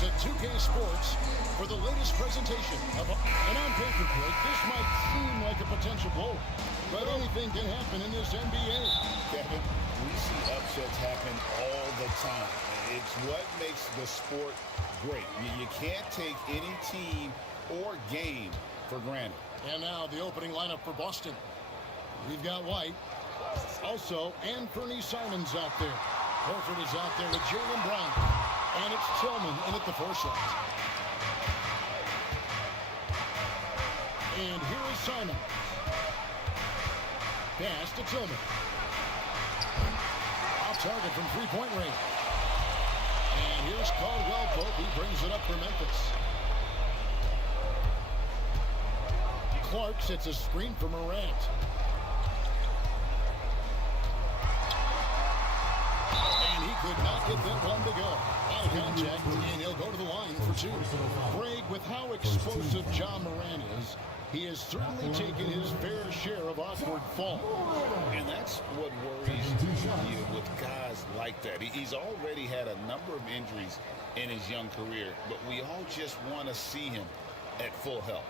It's at 2K Sports for the latest presentation of and on paper, Greg, this might seem like a potential blow, but anything can happen in this NBA. Kevin, we see upsets happen all the time. It's what makes the sport great. You can't take any team or game for granted. And now the opening lineup for Boston. We've got White. Also, Anthony Simons out there. Horford is out there with Jaylen Brown. And it's Tillman in at the 4 slot. And here is Simon. Pass to Tillman. Off target from three-point range. And here's Caldwell Pope. He brings it up for Memphis. Clark sets a screen for Morant. And he could not get that one to go. Out of contact, and he'll go to the line for 2. Greg, with how explosive John Morant is, he has certainly taken his fair share of awkward falls. And that's what worries you with guys like that. He's already had a number of injuries in his young career, but we all just want to see him at full health.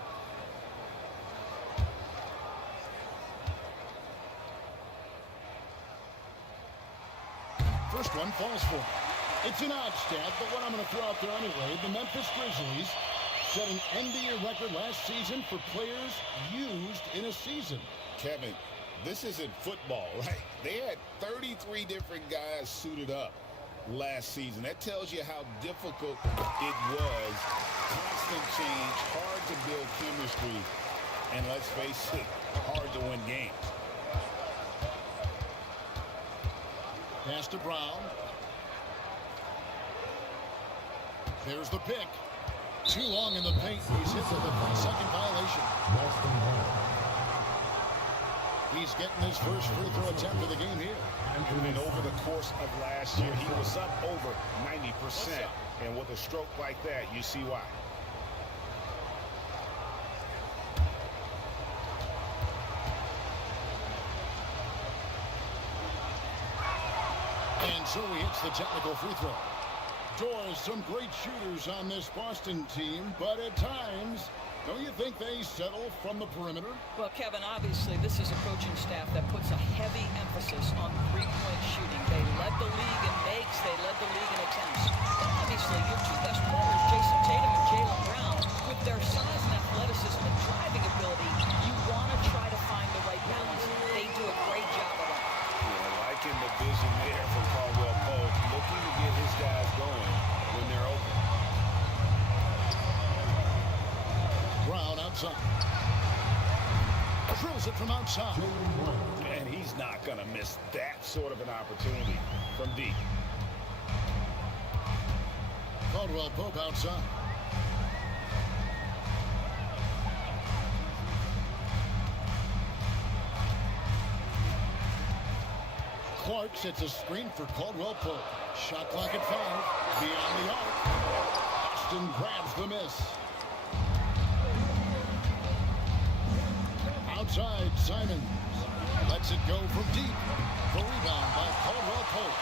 First one falls for him. It's an odd stat, but what I'm going to throw out there anyway, the Memphis Grizzlies set an NBA record last season for players used in a season. Kevin, this isn't football, right? They had 33 different guys suited up last season. That tells you how difficult it was. Constant change, hard to build chemistry, and let's face it, hard to win games. Pass to Brown. There's the pick. Too long in the paint. He's hit with a 3-second violation. He's getting his first free throw attempt of the game here. And over the course of last year, he was up over 90%. And with a stroke like that, you see why. And so he hits the technical free throw. Doors, some great shooters on this Boston team, but at times, don't you think they settle from the perimeter? Well, Kevin, obviously, this is a coaching staff that puts a heavy emphasis on three-point shooting. They led the league in makes. They led the league in attempts. And obviously, your two best players, Jason Tatum and Jaylen Brown, with their size and athleticism and driving ability, you want to try to find the right balance. They do a great job of that. Liking the vision there from Caldwell Pope, looking to get his guys going when they're open. Brown outside. Drills it from outside. And he's not going to miss that sort of an opportunity from deep. Caldwell Pope outside. Clark sets a screen for Caldwell Pope. Shot clock at 5. Beyond the arc. Boston grabs the miss. Outside, Simons lets it go from deep. The rebound by Caldwell Pope.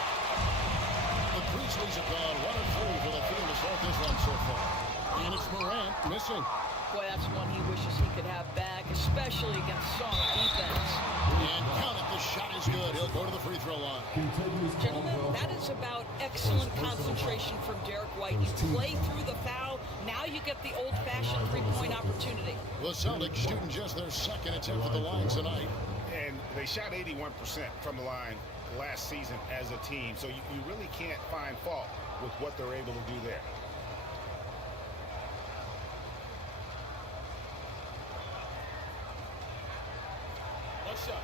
The Grizzlies have gone 1-3 for the field to start this run so far. And it's Morant missing. Boy, that's one he wishes he could have back, especially against soft defense. And count it, the shot is good. He'll go to the free throw line. Gentlemen, that is about excellent concentration from Derek White. You play through the foul, now you get the old-fashioned three-point opportunity. The Celtics shooting just their second attempt at the line tonight. And they shot 81% from the line last season as a team, so you really can't find fault with what they're able to do there. What's up?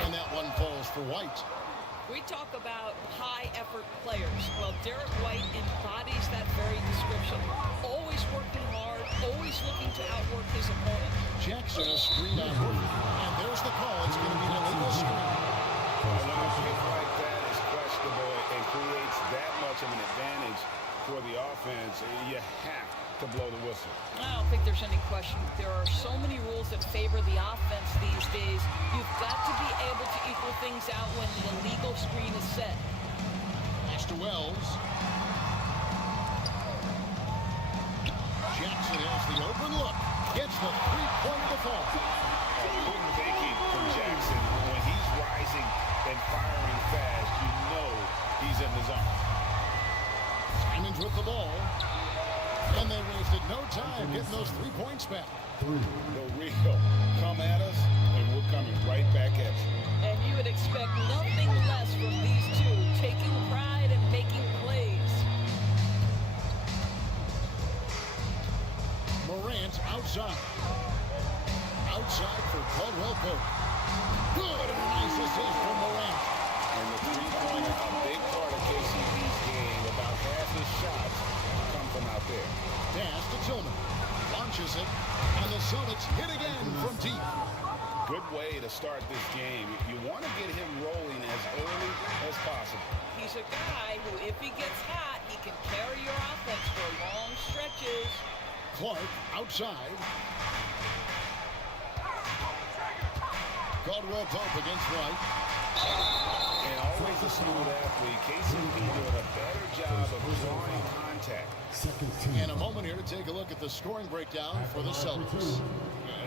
And that one falls for White. We talk about high-effort players. Well, Derek White embodies that very description. Always working hard, always looking to outwork his opponent. Jackson a screen on Horford. And there's the call. It's going to be an illegal screen. When a pick like that is questionable and creates that much of an advantage for the offense, you have to blow the whistle. I don't think there's any question. There are so many rules that favor the offense these days. You've got to be able to equal things out when the illegal screen is set. Pass to Wells. Jackson has the open look. Gets the three-point default. Quick thinking from Jackson. When he's rising and firing fast, you know he's in the zone. Simon's with the ball. And they wasted no time getting those 3 points back. The real come at us, and we're coming right back at you. And you would expect nothing less from these two, taking pride and making plays. Morant outside. Outside for Caldwell Pope. Good, and a nice assist from Morant. And the three-pointer, a big part of KCP's game. About half his shots come from out there. Pass to Tillman. Launches it, and the Celtics hit again from deep. Good way to start this game. You want to get him rolling as early as possible. He's a guy who, if he gets hot, he can carry your offense for long stretches. Clark outside. Caldwell Pope against White. And always a smooth athlete. KCP doing a better job of drawing contact. And a moment here to take a look at the scoring breakdown for the Celtics.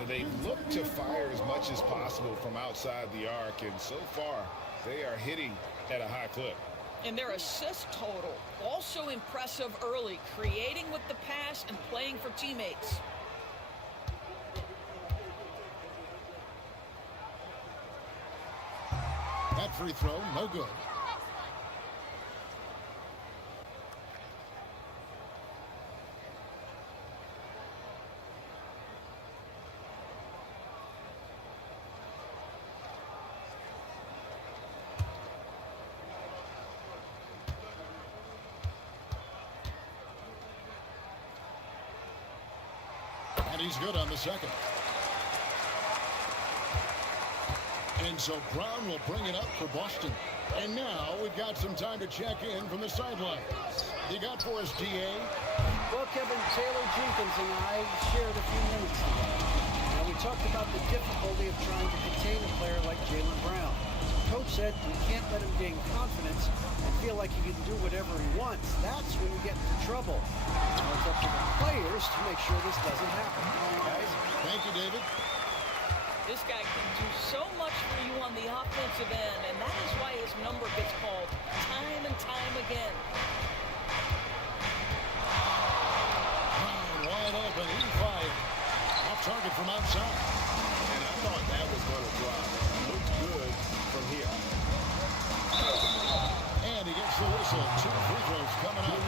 They look to fire as much as possible from outside the arc, and so far they are hitting at a high clip. And their assist total, also impressive early, creating with the pass and playing for teammates. That free throw, no good. And he's good on the second. And so Brown will bring it up for Boston. And now we've got some time to check in from the sidelines. You got for us, DA? Well, Kevin, Taylor Jenkins and I shared a few minutes ago. Now, we talked about the difficulty of trying to contain a player like Jaylen Brown. Coach said we can't let him gain confidence and feel like he can do whatever he wants. That's when you get into trouble. Now it's up to the players to make sure this doesn't happen. Guys? Thank you, David. This guy can do so much for you on the offensive end, and that is why his number gets called time and time again. Brown wide open, he fired. Off target from outside. And I thought that was going to drop. Looked good from here. And he gets the whistle. 2 free throws coming up.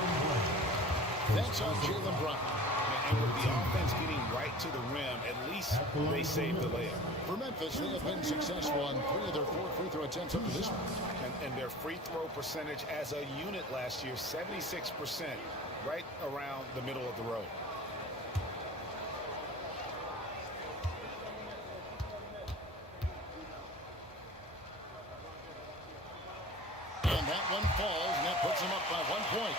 That's on Jaylen Brown. And with the offense getting right to the rim, at least they saved the layup. For Memphis, they have been successful on 3 of their 4 free throw attempts up to this point. And their free throw percentage as a unit last year, 76%, right around the middle of the road. And that one falls, and that puts them up by 1 point.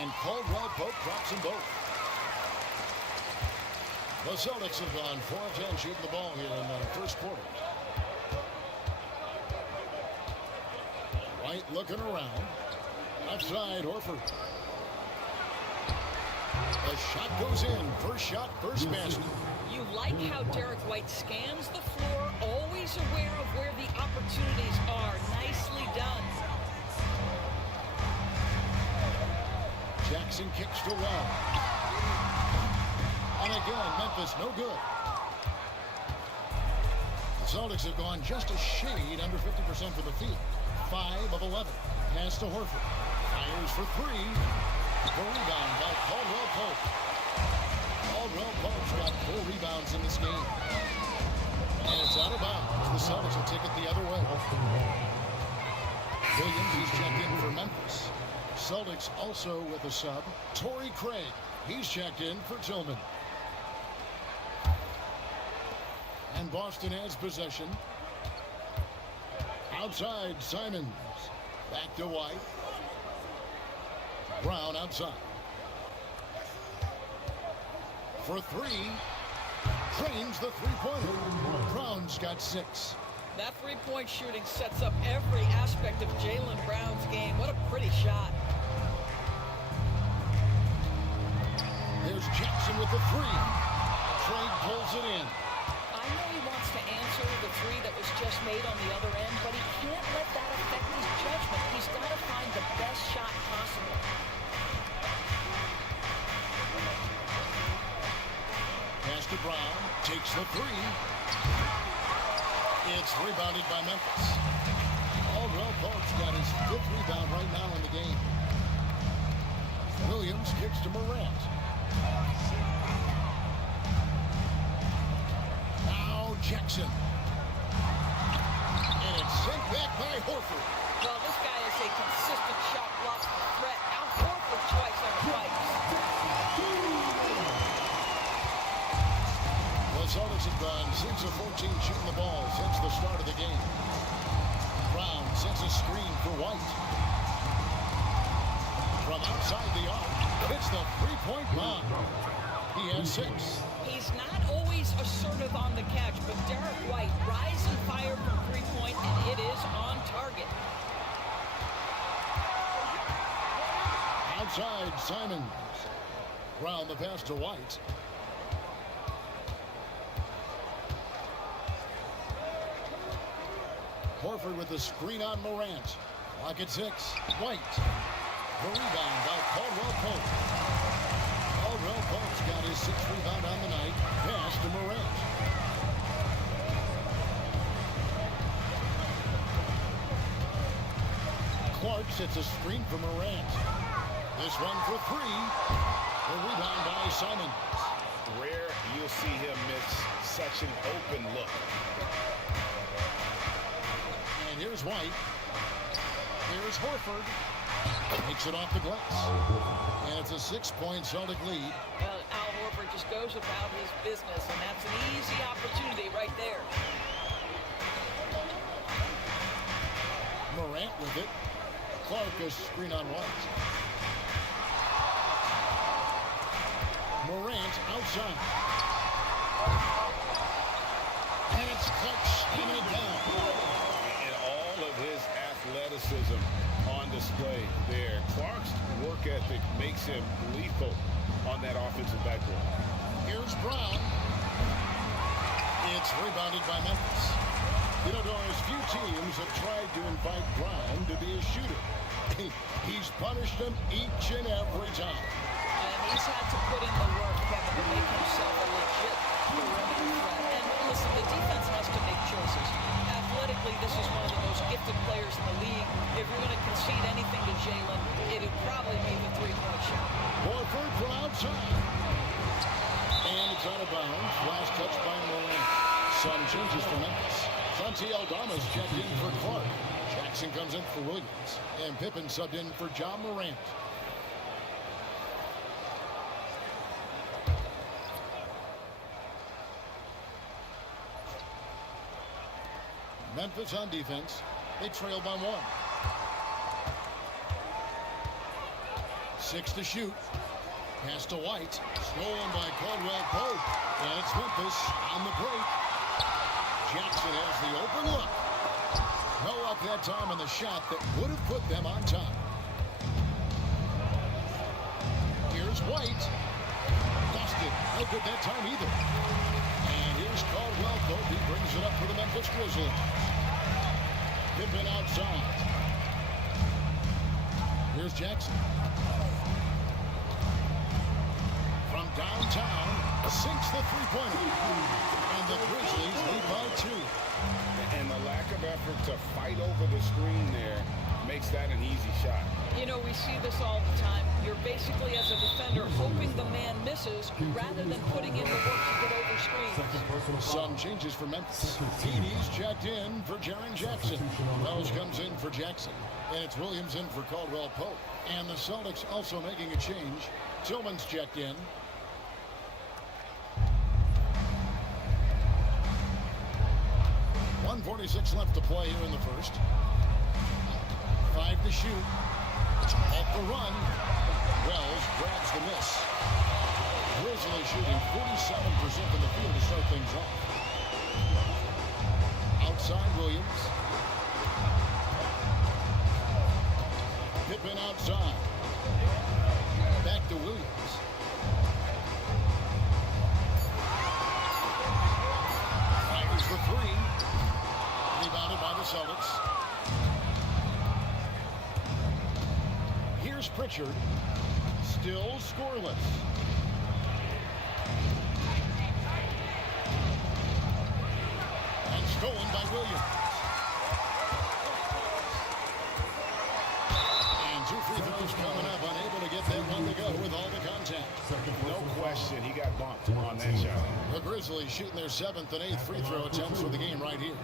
And Caldwell Pope drops them both. The Celtics have gone 4 of 10 shooting the ball here in the first quarter. White looking around. Outside, Horford. The shot goes in. First shot, first basket. You like how Derek White scans the floor, always aware of where the opportunities are. Nicely done. Jackson kicks to Wall. And again, Memphis no good. The Celtics have gone just a shade under 50% from the field. 5 of 11. Pass to Horford. Fires for 3. The rebound by Caldwell Pope. Caldwell Pope's got 4 rebounds in this game. And it's out of bounds. The Celtics will take it the other way. Williams is checked in for Memphis. Celtics also with a sub. Torrey Craig. He's checked in for Tillman. And Boston has possession. Outside, Simons. Back to White. Brown outside. For three. Drains the three-pointer. Brown's got 6. That three-point shooting sets up every aspect of Jaylen Brown's game. What a pretty shot. There's Jackson with the 3. Craig pulls it in. I know he wants to answer the 3 that was just made on the other end, but he can't let that affect his judgment. He's got to find the best shot possible. Pass to Brown. Takes the 3. It's rebounded by Memphis. Caldwell Pope's got his 5th rebound right now in the game. Williams kicks to Morant. Now Jackson. And it's sent back by Horford. Well, this guy is a consistent shot block threat. Out Horford twice on the pipes. The Celtics have gone 6 of 14 shooting the ball since the start of the game. Brown sets a screen for White. From outside the arc, hits the three-point bomb. He has 6. He's not always assertive on the catch, but Derek White rise and fire from three-point, and it is on target. Outside, Simons. Brown the pass to White. Horford with the screen on Morant. Lock at 6. White. The rebound by Caldwell Pope. Caldwell Pope's got his 6th rebound on the night. Pass to Morant. Clark sets a screen for Morant. This one for 3. The rebound by Simons. Rare you'll see him miss such an open look. And here's White. Here's Horford. Takes it off the glass. And it's a 6-point Celtic lead. Well, Al Horford just goes about his business, and that's an easy opportunity right there. Morant with it. Clark a screen on White. Morant outside. And it's Clark steaming it down. And all of his athleticism on display there. Clark's work ethic makes him lethal on that offensive backboard. Here's Brown. It's rebounded by Memphis. You know, Doris, few teams have tried to invite Brown to be a shooter. He's punished them each and every time. And he's had to put in the work, Kevin, to make himself a legit perimeter threat. And listen, the defense has to make choices. Athletically, this is one of the most gifted players in the league. If you're going to concede anything to Jaylen, it'd probably be the three-point shot. Horford from outside. And it's out of bounds. Last touch by Morant. Some changes for Memphis. Santi Aldama's checked in for Clark. Jackson comes in for Williams. And Pippen subbed in for John Morant. Memphis on defense. They trail by 1. 6 to shoot. Pass to White. Stolen by Caldwell Pope. And it's Memphis on the break. Jackson has the open look. No up that time on the shot that would have put them on top. Here's White. Busted. No good that time either. And here's Caldwell Pope. He brings it up for the Memphis Grizzlies. Pippen outside. Here's Jackson. From downtown, sinks the three-pointer. And the Grizzlies lead by 2. And the lack of effort to fight over the screen there makes that an easy shot. You know, we see this all the time. You're basically, as a defender, hoping the man misses rather than putting in the work to get over screens. Some changes for Memphis. He's checked in for Jaren Jackson. Wells comes in for Jackson. And it's Williams in for Caldwell Pope. And the Celtics also making a change. Tillman's checked in. .146 left to play here in the first. 5 to shoot. Off the run. Wells grabs the miss. Grizzlies shooting 47% from the field to start things off. Outside Williams. Pippen outside. Back to Williams. Fires for 3. Rebounded by the Celtics. Here's Pritchard. Still scoreless. And stolen by Williams. And 2 free throws coming up. Unable to get that one to go with all the contact. No question, he got bumped on that shot. The Grizzlies shooting their 7th and 8th free throw attempts for the game right here.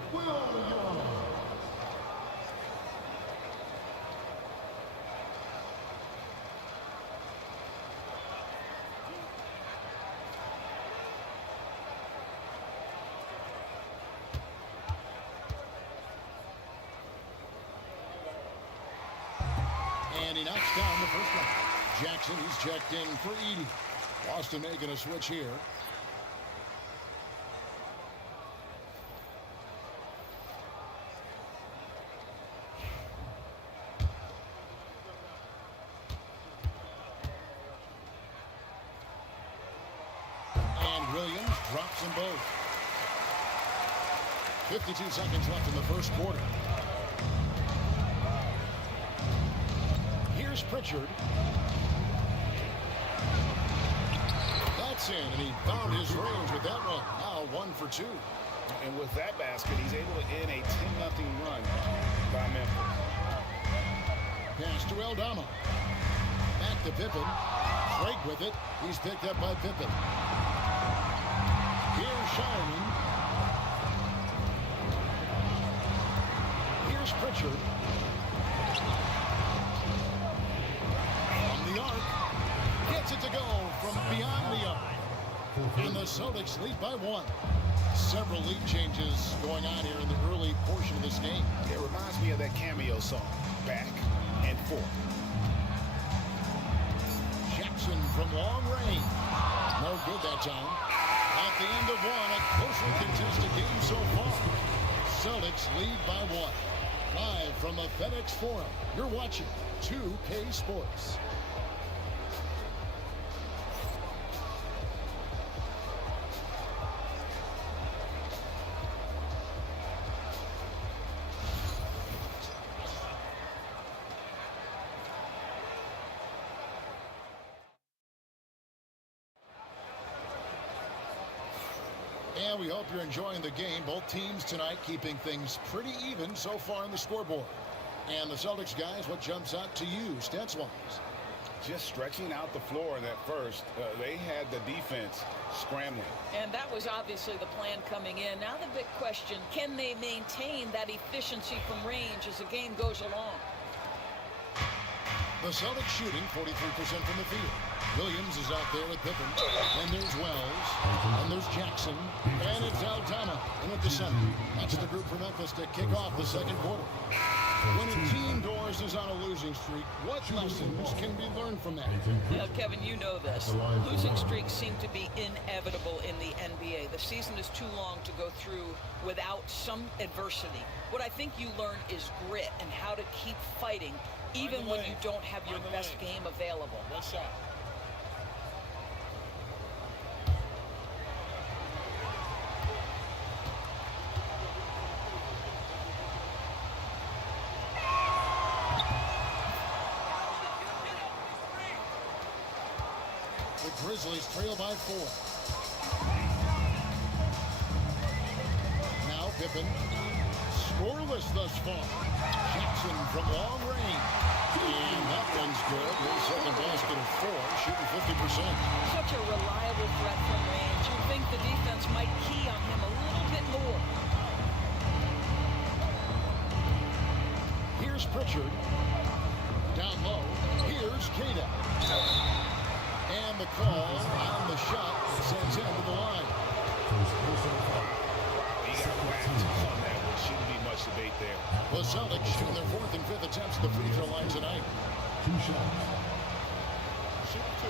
And he knocks down the first one. Jackson, he's checked in for Edey. Boston making a switch here. And Williams drops them both. 52 seconds left in the first quarter. Here's Pritchard. That's in, and he found his range with that one. Now 1 for 2. And with that basket, he's able to end a 10-0 run by Memphis. Pass to Aldama. Back to Pippen. Craig with it. He's picked up by Pippen. Here's Shireman. Here's Pritchard. From the arc. Gets it to go from beyond the arc. And the Celtics lead by 1. Several lead changes going on here in the early portion of this game. It reminds me of that cameo song, Back and Forth. Jackson from long range. No good that time. At the end of 1, a closely contested game so far. Celtics lead by 1. Live from the FedEx Forum, you're watching 2K Sports. And we hope you're enjoying the game. Both teams tonight keeping things pretty even so far in the scoreboard. And the Celtics guys, what jumps out to you stats-wise? Just stretching out the floor in that first. They had the defense scrambling. And that was obviously the plan coming in. Now the big question, can they maintain that efficiency from range as the game goes along? The Celtics shooting 43% from the field. Williams is out there with Pippen. And there's Wells. And there's Jackson. And it's Aldama in at the center. That's the group for Memphis to kick off the second quarter. When a team doors is on a losing streak, what lessons can be learned from that? Now, Kevin, you know this. Losing streaks seem to be inevitable in the NBA. The season is too long to go through without some adversity. What I think you learn is grit and how to keep fighting even when you don't have your best game available. What's up? The Grizzlies trail by 4. Now Pippen. Scoreless thus far. Jackson from long range. And that one's good. His second basket of 4, shooting 50%. Such a reliable threat from range. You'd think the defense might key on him a little bit more. Here's Pritchard. Down low. Here's Cada. And the call on the shot sends him to the line. He got whacked on that one. Shouldn't be much debate there. The Celtics shooting their 4th and 5th attempts at the free throw line tonight. 2 shots. Shoot 2.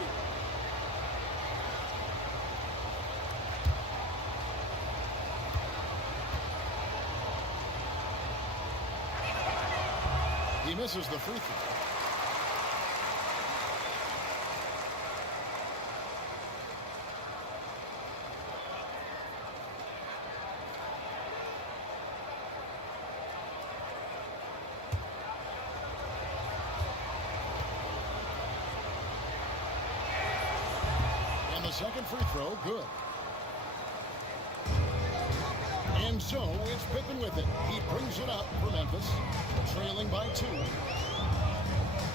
He misses the free throw. And the second free throw, good. And so it's Pippen with it. He brings it up for Memphis, trailing by 2.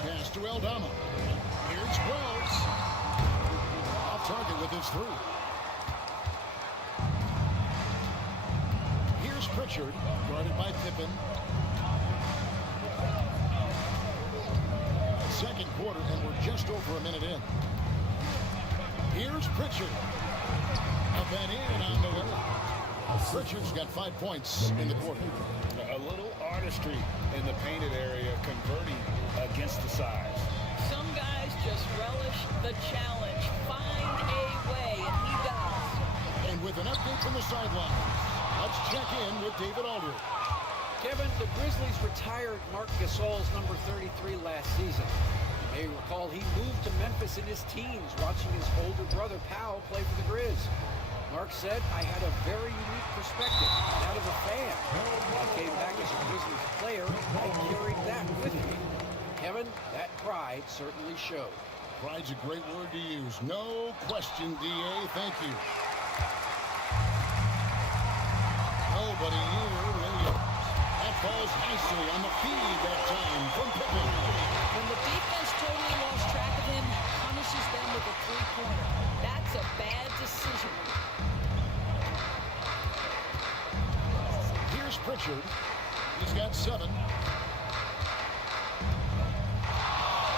Pass to Aldama. Here's Wells. Off target with his 3. Here's Pritchard, guarded by Pippen. Second quarter, and we're just over a minute in. Here's Pritchard. Up and in on the way. Pritchard's got 5 points in the quarter. A little artistry in the painted area, converting against the size. Some guys just relish the challenge. Find a way, and he does. And with an update from the sideline, let's check in with David Aldridge. Kevin, the Grizzlies retired Marc Gasol's number 33 last season. You may recall he moved to Memphis in his teens, watching his older brother Powell play for the Grizz. Mark said, I had a very unique perspective, that of a fan. When I came back as a Grizzlies player, I carried that with me. Kevin, that pride certainly showed. Pride's a great word to use. No question, D.A. Thank you. Oh, but here Williams. That falls nicely on the feed that time from Pippen. When the defense totally lost track of him, he punishes them with a three-pointer. That's a bad decision. Here's Pritchard. He's got 7.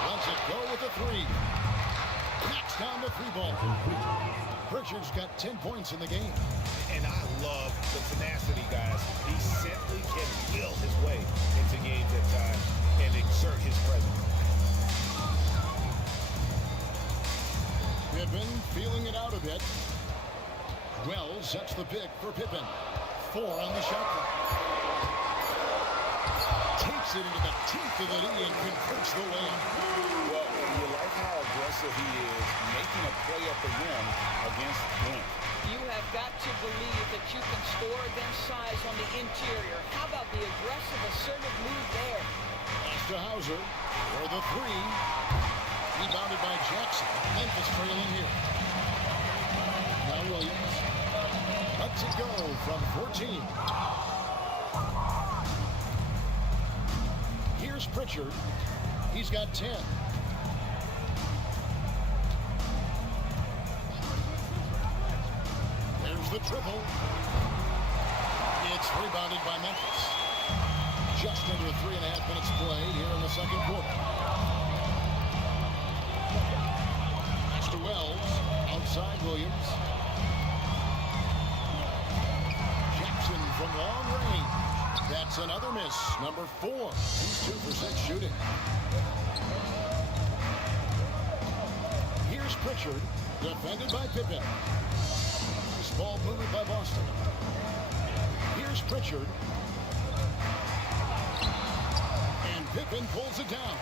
Lets it go with a 3. Knocks down the 3-ball. Pritchard's got 10 points in the game. And I love the tenacity, guys. He simply can will his way into games at times and exert his presence. Pippen feeling it out a bit. Wells sets the pick for Pippen. 4 on the shot clock. Takes it into the teeth of the knee and converts the layup. Well, you like how aggressive he is, making a play at the rim against length. You have got to believe that you can score against size on the interior. How about the aggressive, assertive move there? Pass to Hauser for the 3. Rebounded by Jackson. Memphis trailing here. Now Williams lets it go from 14. Here's Pritchard. He's got 10. There's the triple. It's rebounded by Memphis. Just under 3.5 minutes played here in the second quarter. Pass to Wells. Outside Williams. Jackson from long range. That's another miss. Number 4. He's 2 for 6 shooting. Here's Pritchard. Defended by Pippen. This ball moved by Boston. Here's Pritchard. And Pippen pulls it down.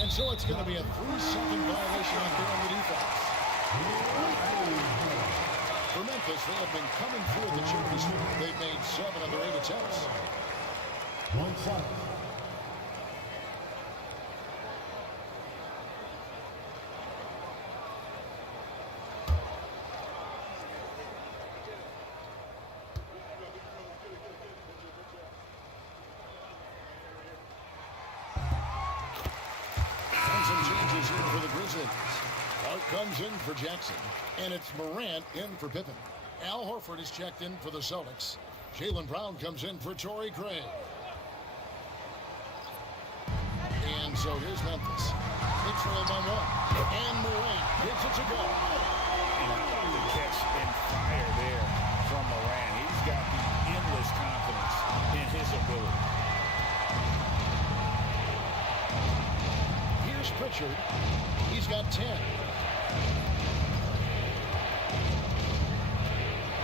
And so it's going to be a 3-second violation out there on the defense. For Memphis, they have been coming through at the charity strip. They've made 7 of their 8 attempts. 1 shot. comes in for Jackson, and it's Morant in for Pippen. Al Horford is checked in for the Celtics. Jaylen Brown comes in for Torrey Craig. And so here's Memphis. They trail by one. And Morant gives it to go. And how about the catch and fire there from Morant? He's got the endless confidence in his ability. Here's Pritchard. He's got 10.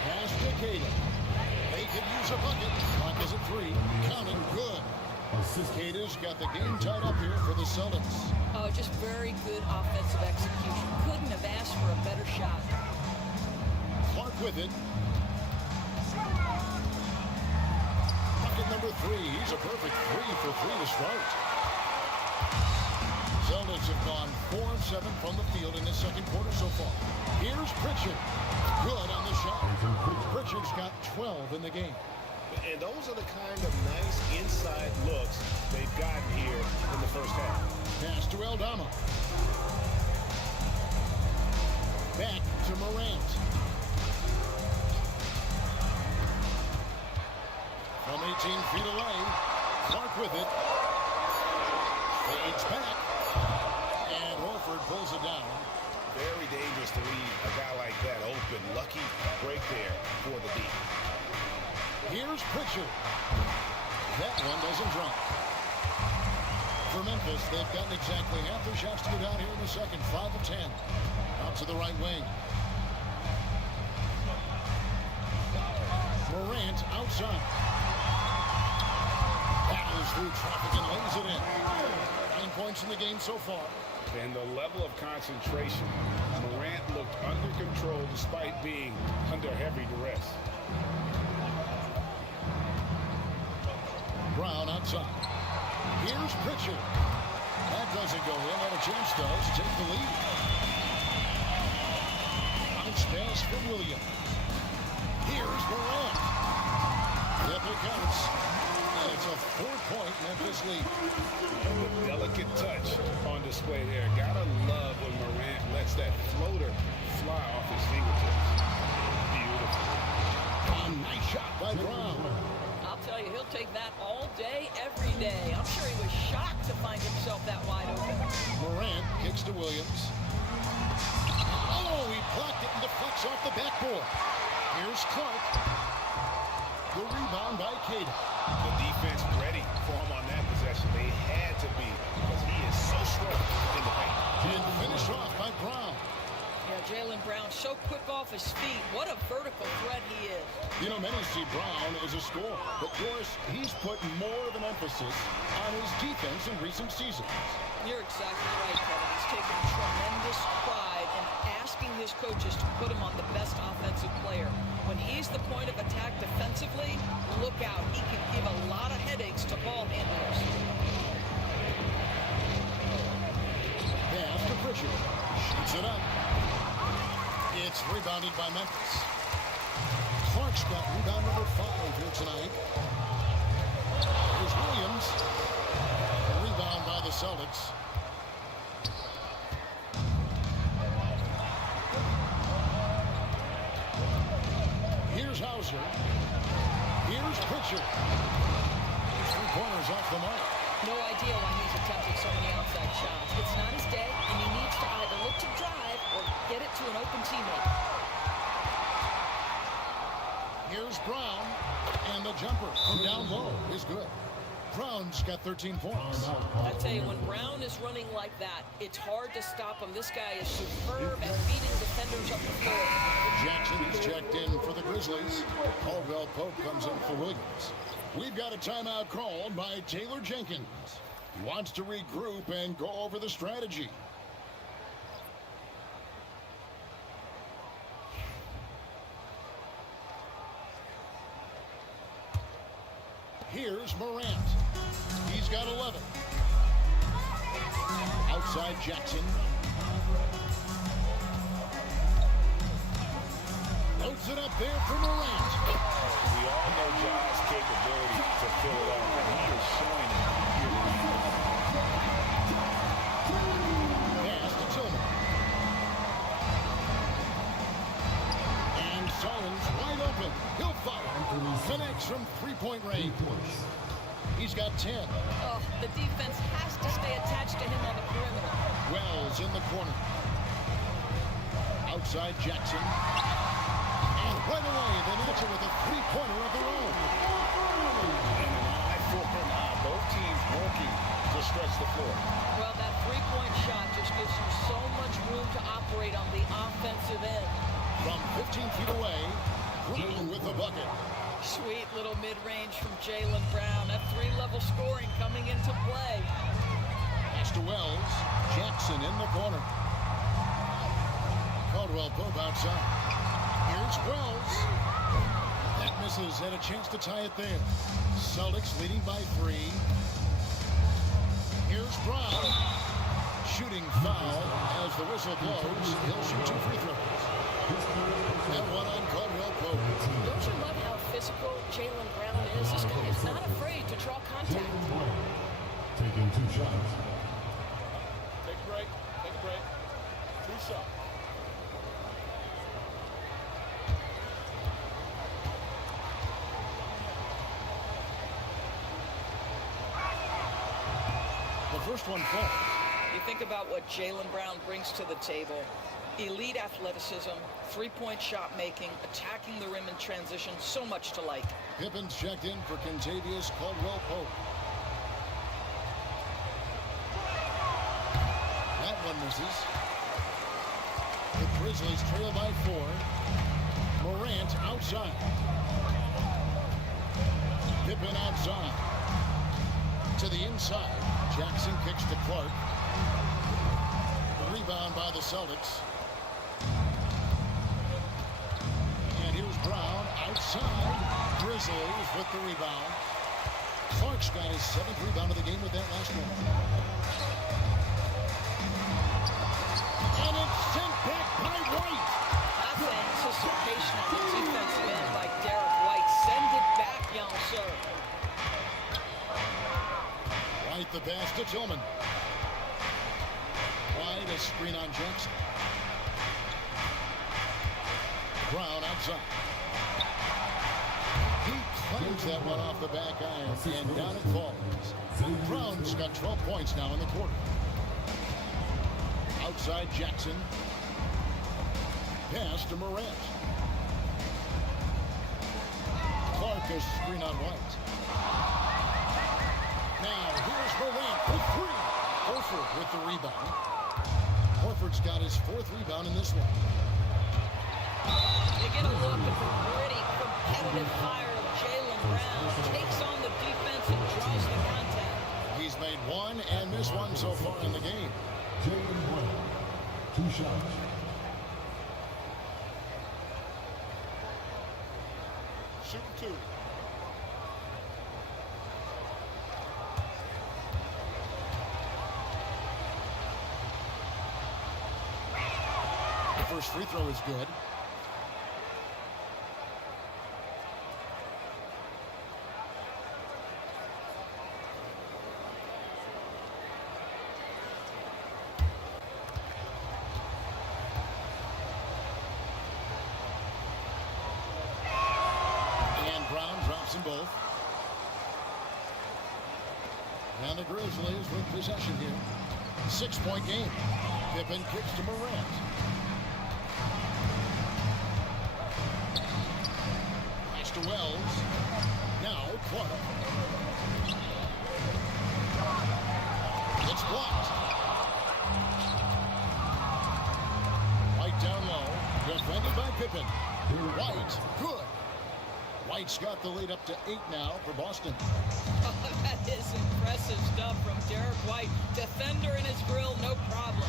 Pass to Caden. They could use a bucket. Clock is at 3. Counting good. Caden's got the game tied up here for the Celtics. Oh, just very good offensive execution. Couldn't have asked for a better shot. Clark with it. Bucket number 3. He's a perfect 3 for 3 to start. Celtics have gone 4 of 7 from the field in the second quarter so far. Here's Pritchard. Good on the shot. Pritchard's got 12 in the game. And those are the kind of nice inside looks they've gotten here in the first half. Pass to Aldama. Back to Morant. From 18 feet away, Clark with it. Fades back. And Horford pulls it down. Very dangerous to leave a guy like that open. Lucky break there for the D. Here's Pritchard. That one doesn't drop. For Memphis, they've gotten exactly half their shots to go down here in the second. 5 of 10. Out to the right wing. Morant outside. Battles through traffic and lays it in. 9 points in the game so far. And the level of concentration, Morant looked under control despite being under heavy duress. Brown outside. Here's Pritchard. That doesn't go in. And a chance does to take the lead. Bounce pass for Williams. Here's Morant. Yep, it counts. And it's a 4-point Memphis lead. The delicate touch on display there. Gotta love when Morant lets that floater fly off his fingertips. Beautiful. A nice shot by Brown. I'll tell you, he'll take that all day, every day. I'm sure he was shocked to find himself that wide open. Morant kicks to Williams. Oh, he blocked it and deflects off the backboard. Here's Clark. The rebound by Caden. The defense ready for him on that possession. They had to be because he is so strong in the paint. And finished off by Brown. Yeah, Jaylen Brown so quick off his feet. What a vertical threat he is. You know, many see Brown as a scorer, but of course, he's put more of an emphasis on his defense in recent seasons. You're exactly right, Kevin. He's taken tremendous pride in asking his coaches to put him on the best offensive player. When he's the point of attack defensively, look out. He can give a lot of headaches to ball handlers. Pass to Pritchard. Shoots it up. It's rebounded by Memphis. Clark's got rebound number 5 here tonight. Here's Williams. Rebound by the Celtics. Here's Hauser. Here's Pritchard. 3 pointers off the mark. No idea why he's attempting so many outside shots. It's not his day, and he needs to either look to drive or get it to an open teammate. Here's Brown, and the jumper from down low is good. Brown's got 13 points. I tell you, when Brown is running like that, it's hard to stop him. This guy is superb at beating defenders up the floor. Jackson is checked in for the Grizzlies. Caldwell Pope comes in for Williams. We've got a timeout called by Taylor Jenkins. He wants to regroup and go over the strategy. Here's Morant. He's got 11. Outside Jackson. Loads it up there for Morant. We all know Ja's capability to fill it up, and he is showing it here. Pass to Tillman. strikes from three-point range. He's got 10. Oh, the defense has to stay attached to him on the perimeter. Wells in the corner. Outside Jackson. And right away, they match it with a three-pointer of their own. And an eye for an eye. Both teams working to stretch the floor. Well, that three-point shot just gives you so much room to operate on the offensive end. From 15 feet away, Brown with the bucket. Sweet little mid-range from Jaylen Brown. That three-level scoring coming into play. Pass to Wells. Jackson in the corner. Caldwell Pope outside. Here's Wells. That misses, and a chance to tie it there. Celtics leading by 3. Here's Brown. Shooting foul as the whistle blows. He'll shoot 2 free throws. And one on Caldwell Pope. Don't you love how physical Jaylen Brown is? This guy is not afraid to draw contact. Taking 2 shots. Take a break. Take a break. 2 shots. The first one falls. You think about what Jaylen Brown brings to the table. Elite athleticism, three-point shot making, attacking the rim in transition, so much to like. Pippin's checked in for Kentavious Caldwell Pope. That one misses. The Grizzlies trail by 4. Morant outside. Pippen outside. To the inside. Jackson kicks to Clark. Rebound by the Celtics. And here's Brown outside. Grizzlies with the rebound. Clark's got his 7th rebound of the game with that last one. And it's sent back by White. That's anticipation on the defensive end by Derek White. Send it back, young sir. White the pass to Tillman. White a screen on Jackson. Brown outside. He claims that one off the back iron, and down it falls. Brown's got 12 points now in the quarter. Outside Jackson. Pass to Morant. Clark a screen on White. Now here's Morant for 3. Horford with the rebound. Horford's got his 4th rebound in this one. You get a look at the gritty, competitive fire of Jaylen Brown. Takes on the defense and draws the contact. He's made 1 and missed 1 so far in the game. Jaylen Brown. 2 shots. Shoot 2. The first free throw is good. And Brown drops them both. And the Grizzlies with possession here. 6-point game. Pippen kicks to Morant. Pass to Wells. Now Clark. It's blocked. White down low. Defended by Pippen. White, good. White's got the lead up to 8 now for Boston. That is impressive stuff from Derek White. Defender in his grill, no problem.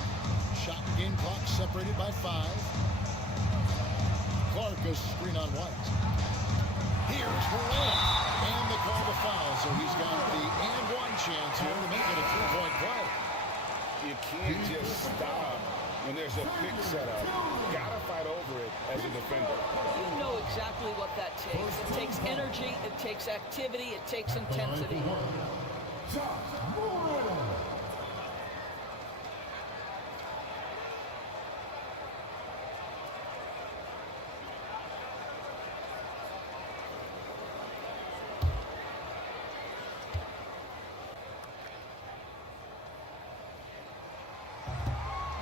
Shot and game clock separated by 5. Clark goes screen on White. Here's Morant. And the call to foul. So he's got the and 1 chance here to make it a 3-point play. You can't just stop when there's a pick set up. Gotta fight over it as a defender. You know exactly what that takes. It takes energy, it takes activity, it takes intensity.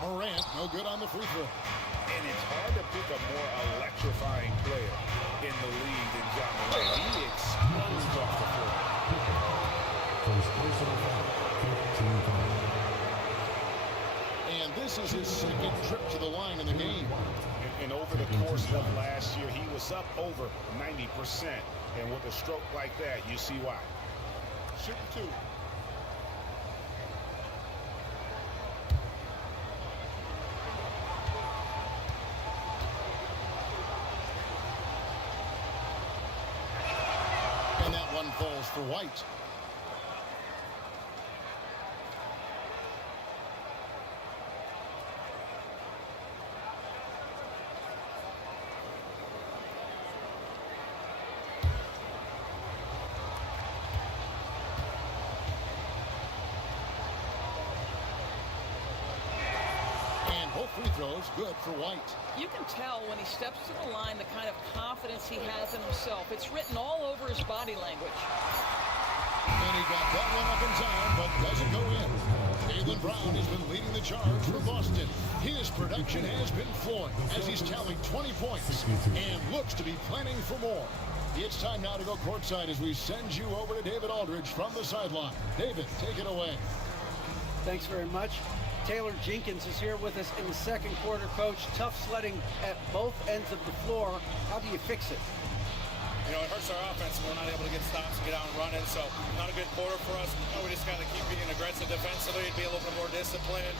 Morant, no good on the free throw. And it's hard to pick a more electrifying player in the league than John Morant. He explodes off the floor. First personal foul. 15 foul. And this is his second trip to the line in the game. And over the course of last year, he was up over 90%. And with a stroke like that, you see why. Shoot two. And that one falls for White. Both free throws good for White. You can tell when he steps to the line the kind of confidence he has in himself. It's written all over his body language. And he got that one up in time, but doesn't go in. Jaylen Brown has been leading the charge for Boston. His production has been flowing as he's tallied 20 points and looks to be planning for more. It's time now to go courtside as we send you over to David Aldridge from the sideline. David, take it away. Thanks very much. Taylor Jenkins is here with us in the second quarter, Coach. Tough sledding at both ends of the floor. How do you fix it? You know, it hurts our offense when we're not able to get stops and get out and running. So not a good quarter for us. You know, we just got to keep being aggressive defensively, be a little bit more disciplined.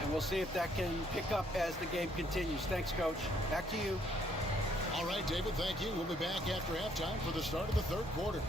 And we'll see if that can pick up as the game continues. Thanks, Coach. Back to you. All right, David, thank you. We'll be back after halftime for the start of the third quarter.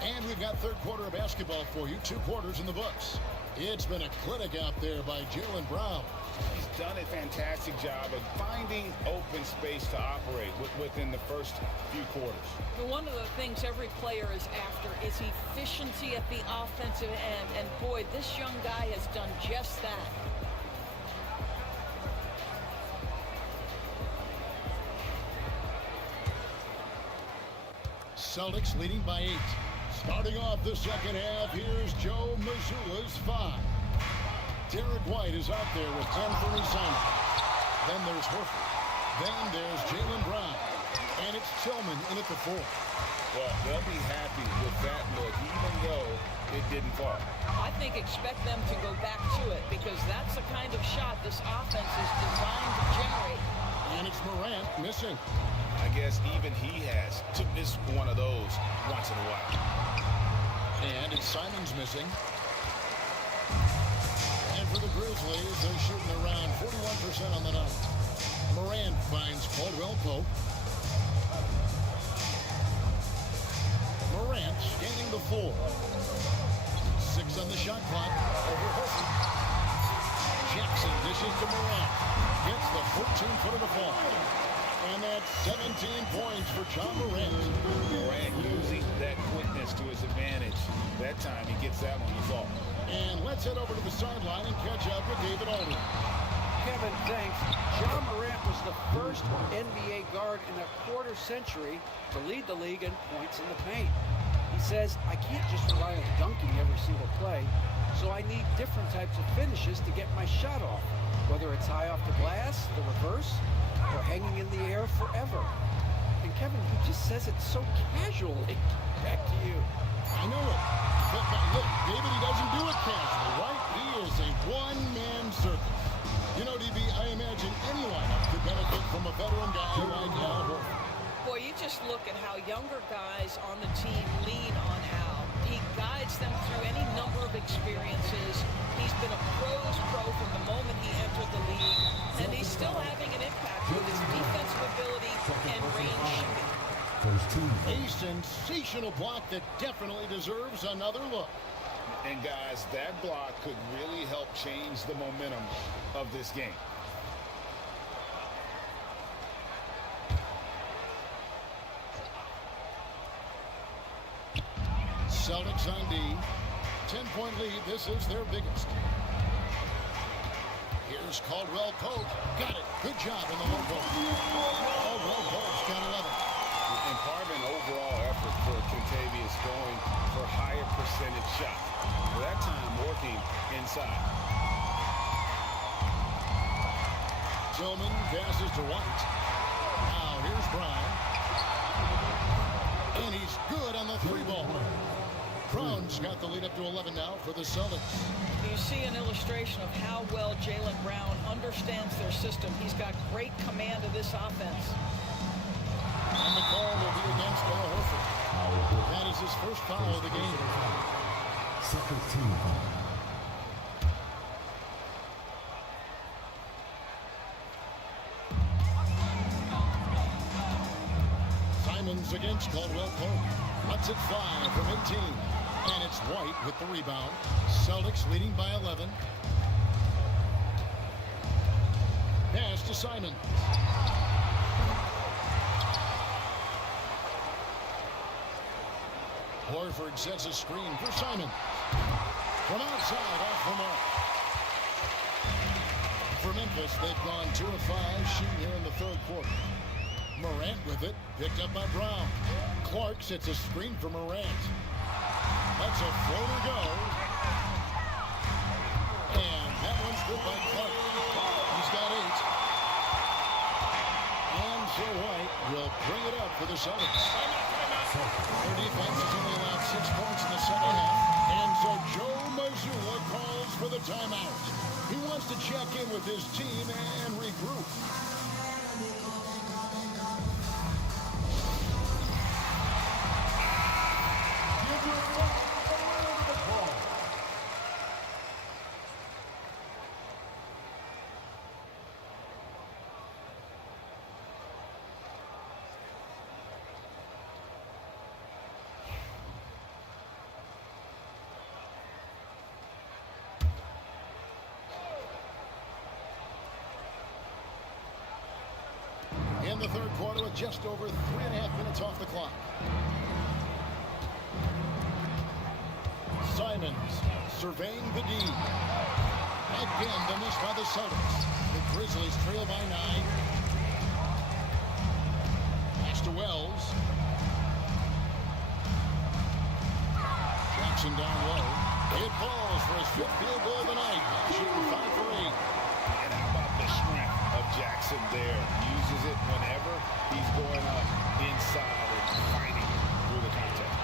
And we've got third quarter of basketball for you. 2 quarters in the books. It's been a clinic out there by Jaylen Brown. He's done a fantastic job of finding open space to operate within the first few quarters. One of the things every player is after is efficiency at the offensive end. And boy, this young guy has done just that. Celtics leading by 8. Starting off the second half, here's Joe Mazzulla's 5. Derek White is out there with Anthony Simon. Then there's Horford. Then there's Jaylen Brown. And it's Tillman in at the 4. Well, they'll be happy with that look, even though it didn't fall. I think expect them to go back to it because that's the kind of shot this offense is designed to generate. And it's Morant missing. I guess even he has to miss one of those once in a while. And it's Simon's missing. And for the Grizzlies, they're shooting around 41% on the night. Morant finds Caldwell Pope. Morant scanning the 4. 6 on the shot clock. Over Horford. Jackson dishes to Morant. Gets the 14-footer to fall. And that's 17 points for John Morant. Morant using that quickness to his advantage. That time he gets that one to fall. And let's head over to the sideline and catch up with David Aldridge. Kevin, thanks. John Morant was the first NBA guard in a quarter century to lead the league in points in the paint. He says, I can't just rely on dunking every single play, so I need different types of finishes to get my shot off, whether it's high off the glass, the reverse, or hanging in the air forever. And Kevin, he just says it so casually. Back to you. I know it. But look, David, he doesn't do it casually, right? He is a one-man circus. You know, DB, I imagine any lineup could benefit from a veteran guy like Al Horford. look at how younger guys on the team lean on Al. He guides them through any number of experiences. He's been a pro's pro from the moment he entered the league, and he's still having an impact with his defensive ability and range shooting. A sensational block that definitely deserves another look. And guys, that block could really help change the momentum of this game. Celtics on D. 10-point lead. This is their biggest. Here's Caldwell Pope. Got it. Good job in the low post. Caldwell Pope's got 11. And part of an overall effort for Kentavious going for higher percentage shots. For that time working inside. Tillman passes to White. Now here's Brown. And he's good on the three ball. Brown's got the lead up to 11 now for the Celtics. You see an illustration of how well Jaylen Brown understands their system. He's got great command of this offense. And the call will be against Al Horford. That is his first foul of the game. Second team foul. Simons against Caldwell Pope. Lets it fly from 18. And it's White with the rebound. Celtics leading by 11. Pass to Simons. Horford sets a screen for Simons. From outside, off the mark. For Memphis, they've gone 2 of 5 shooting here in the third quarter. Morant with it, picked up by Brown. Clark sets a screen for Morant. That's a floater go. And that one's good by Clark. He's got 8. And so White will bring it up for the Celtics. Their defense has only allowed 6 points in the second half. And so Joe Mazzulla calls for the timeout. He wants to check in with his team and regroup. In the third quarter with just over 3.5 minutes off the clock. Simons surveying the D. Again, the miss by the Celtics. The Grizzlies trail by 9. Pass to Wells. Jackson down low. It falls for his 5th field goal of the night. Shooting 5 for 8. And how about the strength of Jackson there? Uses it whenever he's going up inside and fighting through the contact.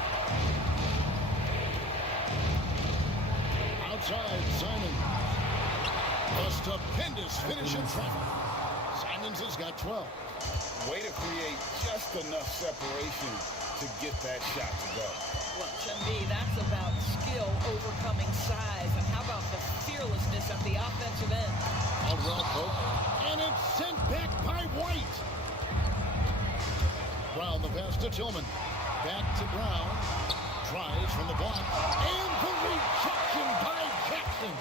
Outside, Simons. A stupendous finish in traffic. Simons has got 12. Way to create just enough separation to get that shot to go. Well, to me, that's about skill overcoming size. And how about the fearlessness at the offensive end? Caldwell Pope. And it's sent back by White. Brown the pass to Tillman. Back to Brown. Tries from the block. And the rejection by Jackson.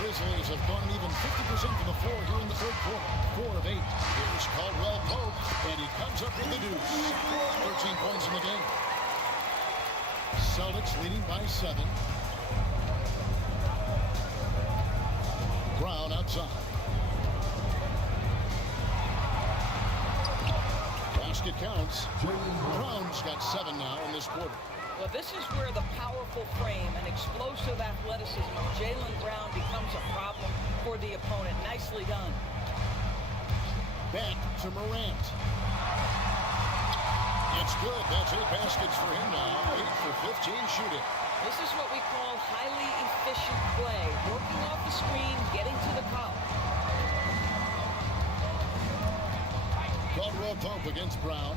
Grizzlies have gone even 50% from the floor here in the third quarter. 4 of 8. Here's Caldwell Pope. And he comes up with the deuce. 13 points in the game. Celtics leading by 7. Brown outside. Basket counts. Brown's got 7 now in this quarter. Well, this is where the powerful frame and explosive athleticism of Jaylen Brown becomes a problem for the opponent. Nicely done. Back to Morant. It's good. That's 8 baskets for him now. 8 for 15 shooting. This is what we call highly efficient play. Working off the screen, getting to the cup. Caldwell Pope against Brown.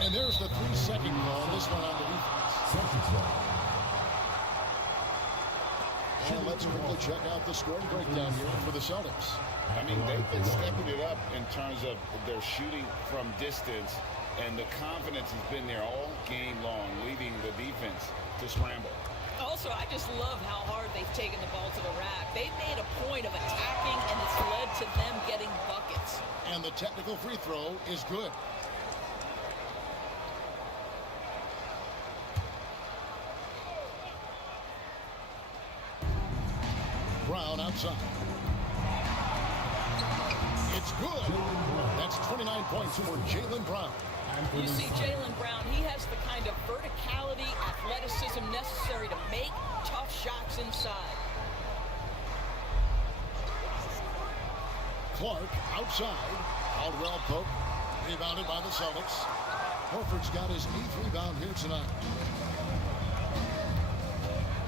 And there's the 3-second call. This one on the defense. Celtics ball. And let's quickly check out the scoring breakdown here for the Celtics. I mean, they've been stepping it up in terms of their shooting from distance, and the confidence has been there all game long, leaving the defense to scramble. Also, I just love how hard they've taken the ball to the rack. They've made a point of attacking, and it's led to them getting buckets. And the technical free throw is good. Brown outside. It's good. That's 29 points for Jaylen Brown. You see Jaylen Brown, he has the kind of verticality, athleticism necessary to make tough shots inside. Clark outside. Caldwell Pope rebounded by the Celtics. Horford's got his 8th rebound here tonight.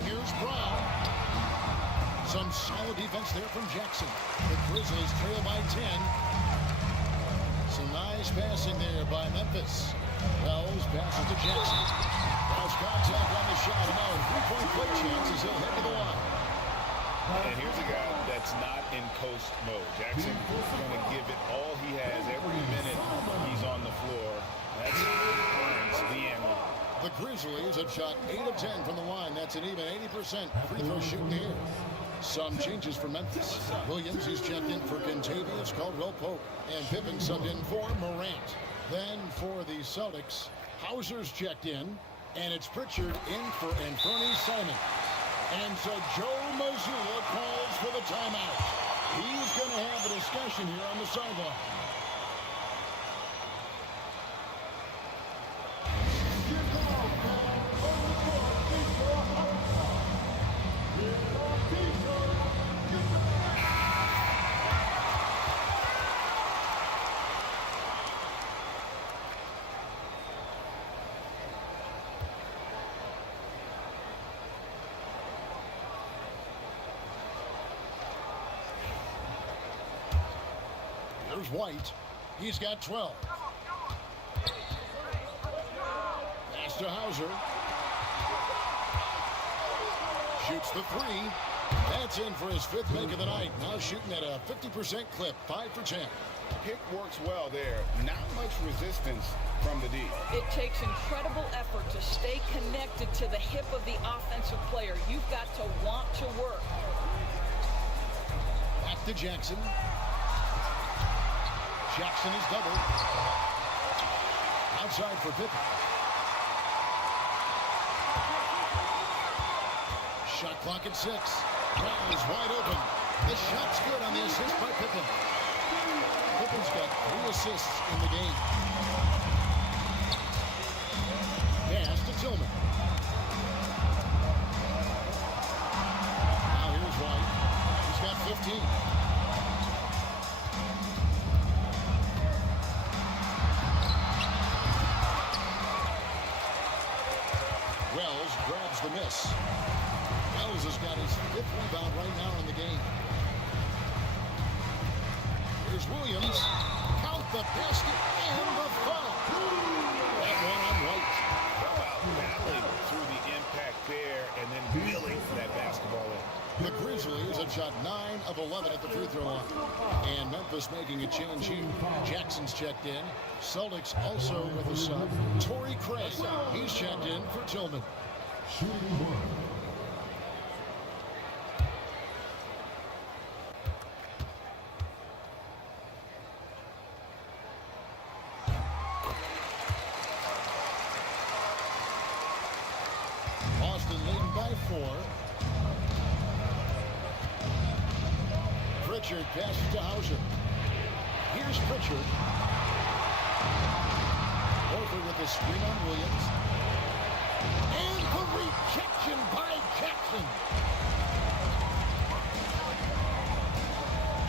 Here's Brown. Some solid defense there from Jackson. The Grizzlies trail by 10. Some nice passing there by Memphis. Wells passes to Jackson. There's contact on the shot. Now a 3-point play chance as he'll head to the line. And here's a guy that's not in coast mode. Jackson is going to give it all he has every minute he's on the floor. That's the animal. The Grizzlies have shot 8 of 10 from the line. That's an even 80% free throw shooting here. Some changes for Memphis. Williams is checked in for Kentavious Caldwell-Pope. And Pippen subbed in for Morant. Then for the Celtics, Hauser's checked in. And it's Pritchard in for Anthony Simon. And so Joe Mazzulla calls for the timeout. He's going to have a discussion here on the sideline. There's White. He's got 12. Pass to Hauser. Shoots the 3. That's in for his 5th make of the night. Now shooting at a 50% clip. 5 for 10. Pick works well there. Not much resistance from the D. It takes incredible effort to stay connected to the hip of the offensive player. You've got to want to work. Back to Jackson. Jackson is doubled. Outside for Pippen. Shot clock at 6. Brown is wide open. The shot's good on the assist by Pippen. Pippen's got 3 assists in the game. Pass to Tillman. Now here's White. He's got 15. Wells grabs the miss. Wells has got his 5th rebound right now in the game. Here's Williams. Count the basket and the foul. That one on White. How about battling through the impact there and then wheeling that basketball in? The Grizzlies have shot 9 of 11 at the free throw line. And Memphis making a change here. Jackson's checked in. Celtics also with a sub. Torrey Craig. He's checked in for Tillman. Shooting 1. Boston leading by 4. Pritchard passes to Hauser. Here's Pritchard. Horford with a screen on Williams. And the rejection by Jackson.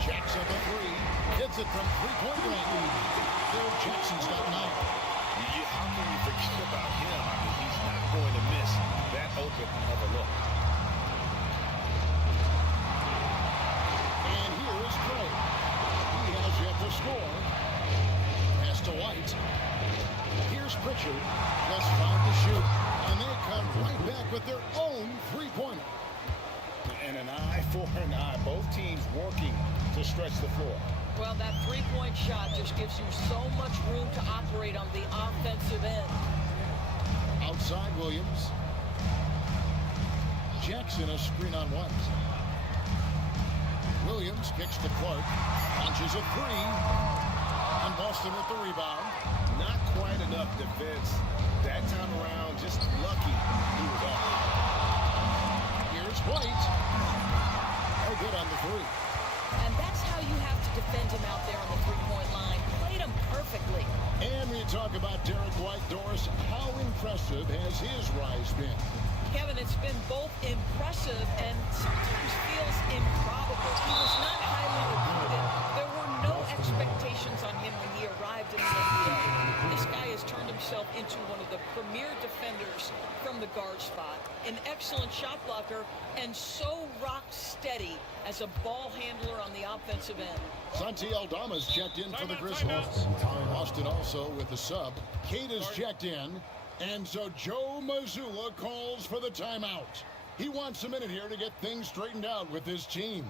Jackson the 3. Hits it from 3-point range. Phil Jackson's got 9. How can you forget about him? I mean, he's not going to miss that open of a look. Pritchard just 5 to shoot. And they come right back with their own three-pointer. And an eye for an eye. Both teams working to stretch the floor. Well, that three-point shot just gives you so much room to operate on the offensive end. Outside Williams. Jackson a screen on one. Williams kicks to Clark. Launches a three. And Boston with the rebound. Not quite enough defense that time around. Just lucky he was off. Here's White. Oh, good on the three. And that's how you have to defend him out there on the three-point line. Played him perfectly. And we talk about Derek White, Doris. How impressive has his rise been? Kevin, it's been both impressive and sometimes feels improbable. He was not highly recruited. There were no expectations on him when he arrived in the NBA. This guy has turned himself into one of the premier defenders from the guard spot. An excellent shot blocker and so rock steady as a ball handler on the offensive end. Santi Aldama's checked in for the Grizzlies. Austin also with the sub. Kate is checked in. And so Joe Mazzulla calls for the timeout. He wants a minute here to get things straightened out with his team.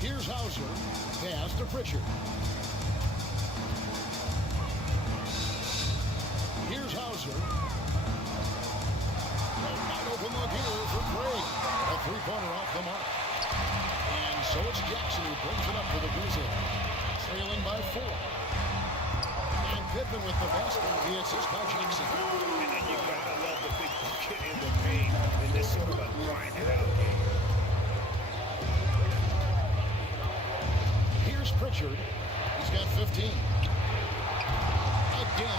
Here's Hauser. Pass to Pritchard. Here's Hauser. A wide open look here for Craig. A three-pointer off the mark. And so it's Jackson who brings it up for the Grizzlies. Trailing by 4. And Pippen with the basket. The assist by Jackson. And you gotta love the big bucket in the paint in this sort of a grind-it-out game. Here's Pritchard. He's got 15. Again,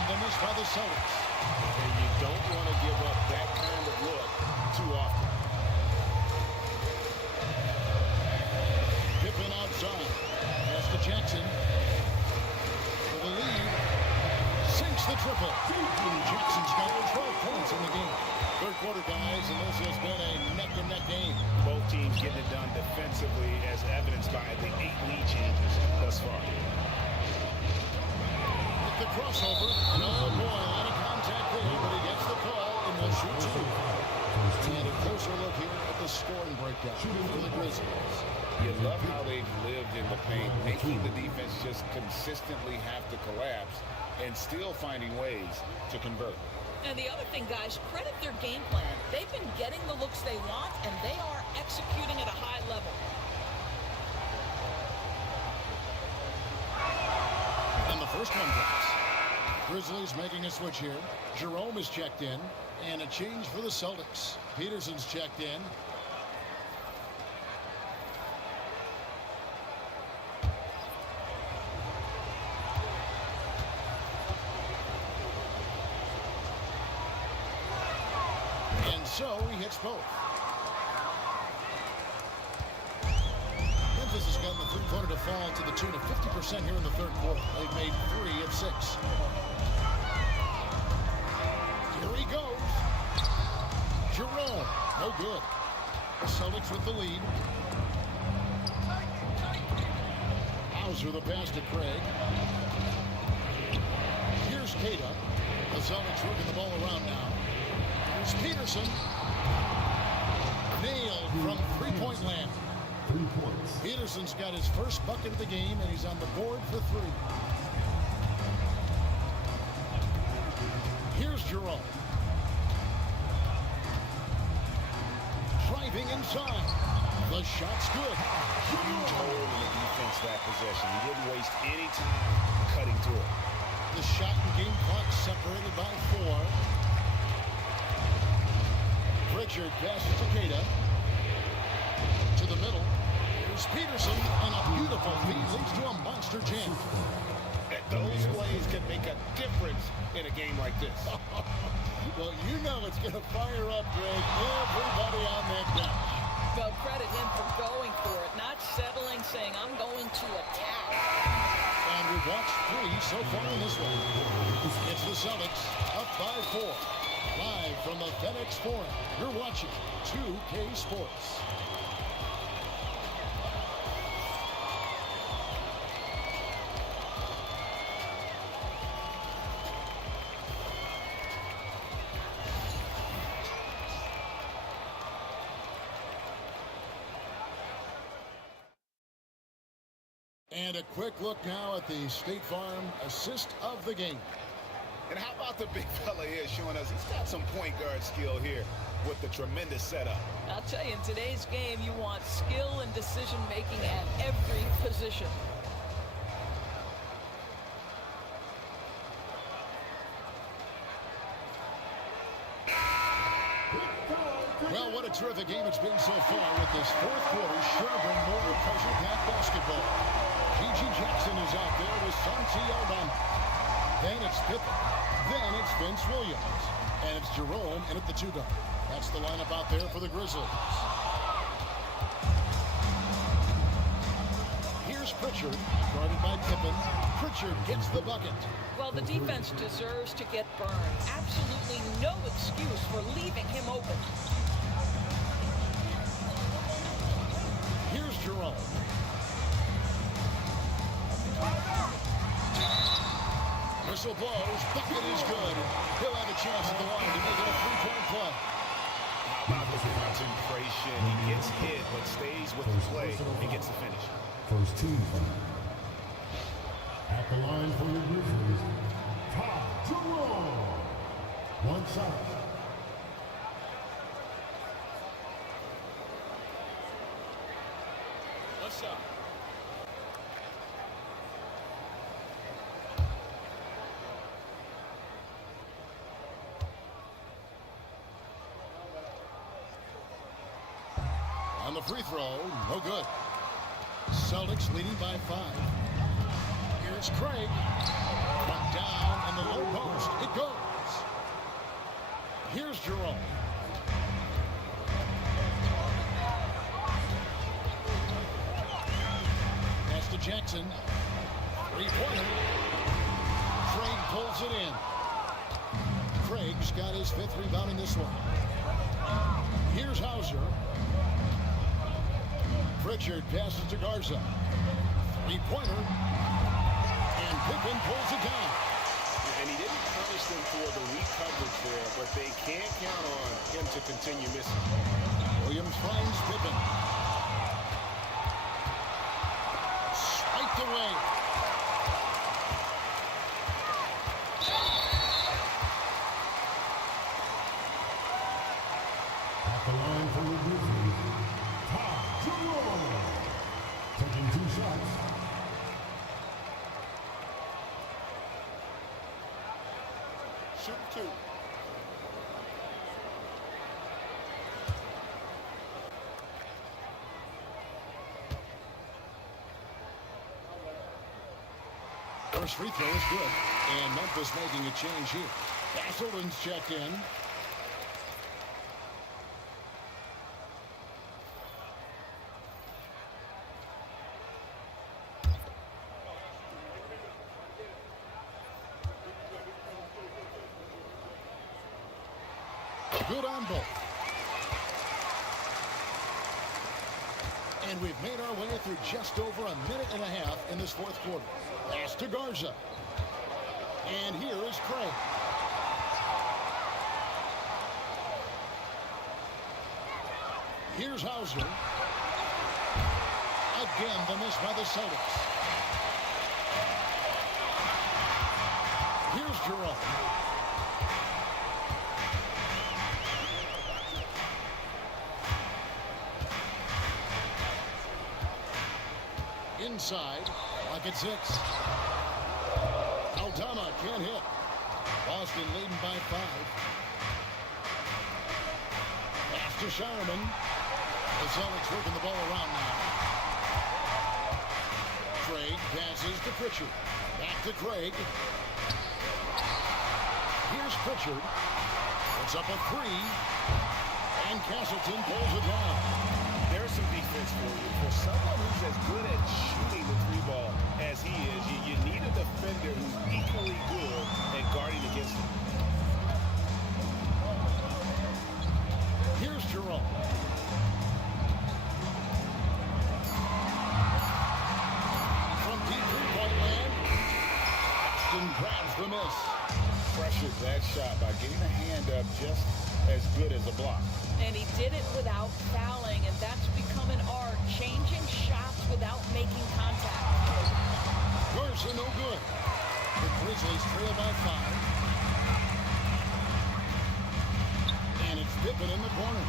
the miss by the Celtics. And you don't want to give up that kind of look too often. Pippen outside. Pass to Jackson. For the lead. Sinks the triple. Jackson's got 12 points in the game. Third quarter, guys, and this has been a neck-and-neck game. Both teams getting it done defensively as evidenced by the 8 lead changes thus far. With the crossover, and oh boy, a lot of contact there, but he gets the call and will shoot 2. And a closer look here at the scoring breakdown for the Grizzlies. You love how they've lived in the paint, making the defense just consistently have to collapse and still finding ways to convert. And the other thing, guys, credit their game plan. They've been getting the looks they want, and they are executing at a high level. And the first one drops. Grizzlies making a switch here. Jerome is checked in, and a change for the Celtics. Peterson's checked in. So he hits both. Memphis has gotten the three-pointer to fall to the tune of 50% here in the third quarter. They've made 3 of 6. Here he goes. Jerome, no good. The Celtics with the lead. Hauser the pass to Craig. Here's Kata. The Celtics working the ball around now. Here's Peterson. Nailed from three-point land. 3 points. Peterson's got his first bucket of the game, and he's on the board for 3. Here's Jerome. Driving inside. The shot's good. Huge hole in the defense that possession. He didn't waste any time cutting through it. The shot and game clock separated by 4. Pritchard passes to Kata. To the middle. Here's Here's Peterson, and a beautiful feed leads to a monster jam. And those plays can make a difference in a game like this. Well, you know it's going to fire up, Greg, everybody on that bench. Well, credit him for going for it, not settling, saying, I'm going to attack. And we've watched 3 so far in this one. It's the Celtics up by 4. Live from the FedEx Forum, you're watching 2K Sports. And a quick look now at the State Farm assist of the game. And how about the big fella here showing us he's got some point guard skill here with the tremendous setup. I'll tell you, in today's game, you want skill and decision-making at every position. Well, what a terrific game it's been so far with this fourth quarter sure bring more pressure-packed basketball. G.G. Jackson is out there with Santi Aldama. Then it's Pippen. Then it's Vince Williams. And it's Jerome in at the 2 guard. That's the lineup out there for the Grizzlies. Here's Pritchard, guarded by Pippen. Pritchard gets the bucket. Well, the defense deserves to get burned. Absolutely no excuse for leaving him open. Here's Jerome. Whistle blows. Bucket is good. He'll have a chance at the line to make it a 3-point play. How about the concentration? He gets hit, but stays with the play and gets the finish. First team foul. At the line for your Grizzlies, Ty Jerome. 1 shot. What's up? On the free throw, no good. Celtics leading by 5. Here's Craig. One down in the low post. It goes. Here's Jerome. Pass to Jackson. 3-pointer. Craig pulls it in. Craig's got his 5th rebound in this one. Here's Hauser. Pritchard passes to Garza. 3-pointer. And Pippen pulls it down. And he didn't punish them for the weak coverage there, but they can't count on him to continue missing. Williams finds Pippen. Spiked away. At the line for your Grizzlies, Ty Jerome. Taking 2 shots. Shoot 2. First free throw is good. And Memphis making a change here. Castleton's checked in. Good on both. And we've made our way through just over a minute and a half in this fourth quarter. Pass to Garza. And here is Craig. Here's Hauser. Again, the miss by the Celtics. Here's Jerome. Inside, pocket 6. Aldama can't hit. Boston leading by 5. Pass to Sharman. The Celtics working the ball around now. Craig passes to Pritchard. Back to Craig. Here's Pritchard. It's up a three. And Castleton pulls it down. There's some defense for you. For someone who's as good at shooting the three ball as he is, you need a defender who's equally good at guarding against him. Here's Jerome. From deep three-point land, Boston grabs the miss. Pressured that shot by getting a hand up just as good as a block. And he did it without fouling, and that's become an art, changing shots without making contact. Garza no good. The Grizzlies trail by 5. And it's Pippen in the corner.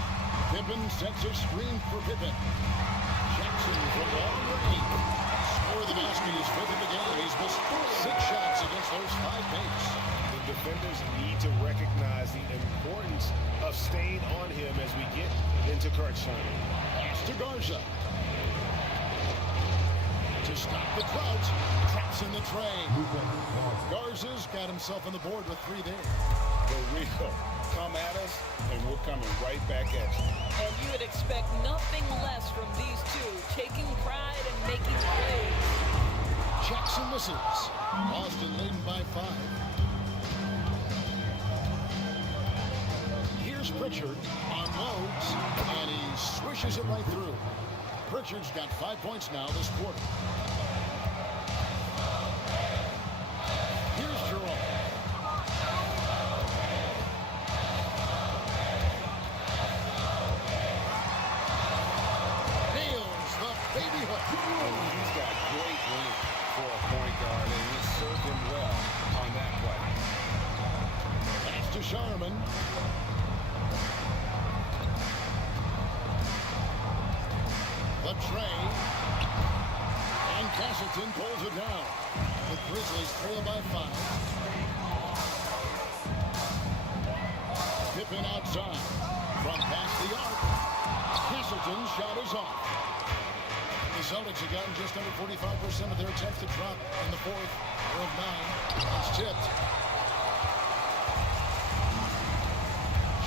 Pippen sets a screen for Pippen. Jackson from long range. Score the basket, his 5th of the game. He's missed 6 shots against those 5 makes. The defenders need to recognize the importance of staying on him as we get into crunch time. Pass to Garza. To stop the Trout. Traps in the tray. Garza's got himself on the board with 3 there. The real come at us, and we're coming right back at you. And you would expect nothing less from these two, taking pride and making plays. Jackson misses. Boston leading by 5. Here's Pritchard on loads, and he swishes it right through. Pritchard's got 5 points now this quarter. Here's Jerome. Nails the baby hook. He's got great length for a point guard, and it served him well on that play. Pass to Sharman. The tray. And Castleton pulls it down. The Grizzlies trail by 5. Pippen outside. From past the arc. Castleton's shot is off. The Celtics have gotten just under 45% of their attempts to drop in the 4th of 9. It's tipped.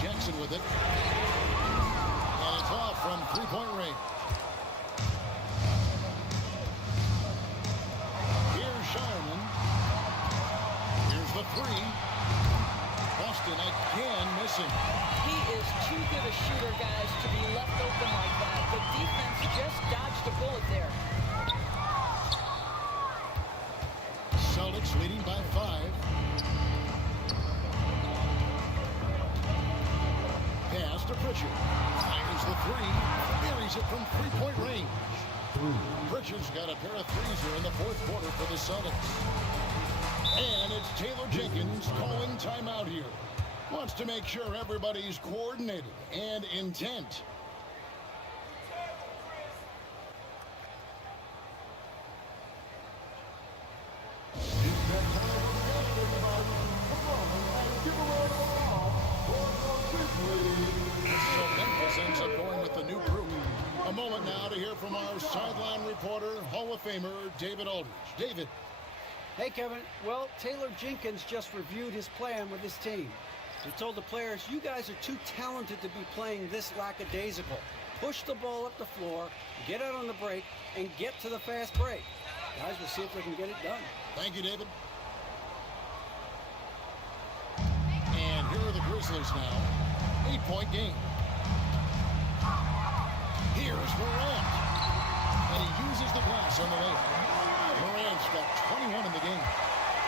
Jackson with it. And it's off from 3-point range. Here's Sharman. Here's the 3. Boston again missing. He is too good a shooter, guys, to be left open like that. The defense just dodged a bullet there. Celtics leading by 5. Pass to Pritchard. Fires the 3. Buries it from 3-point range. Pritchard's got a pair of 3s here in the 4th quarter for the Celtics. And it's Taylor Jenkins calling timeout here. Wants to make sure everybody's coordinated and intent. So Memphis ends up going with the new group. A moment now to hear from our sideline reporter, Hall of Famer David Aldridge. David. Hey, Kevin. Well, Taylor Jenkins just reviewed his plan with his team. He told the players, you guys are too talented to be playing this lackadaisical. Push the ball up the floor, get out on the break, and get to the fast break. Guys, we'll see if we can get it done. Thank you, David. And here are the Grizzlies now. 8-point game. Here's Morant. And he uses the glass on the layup. Morant's got 21 in the game.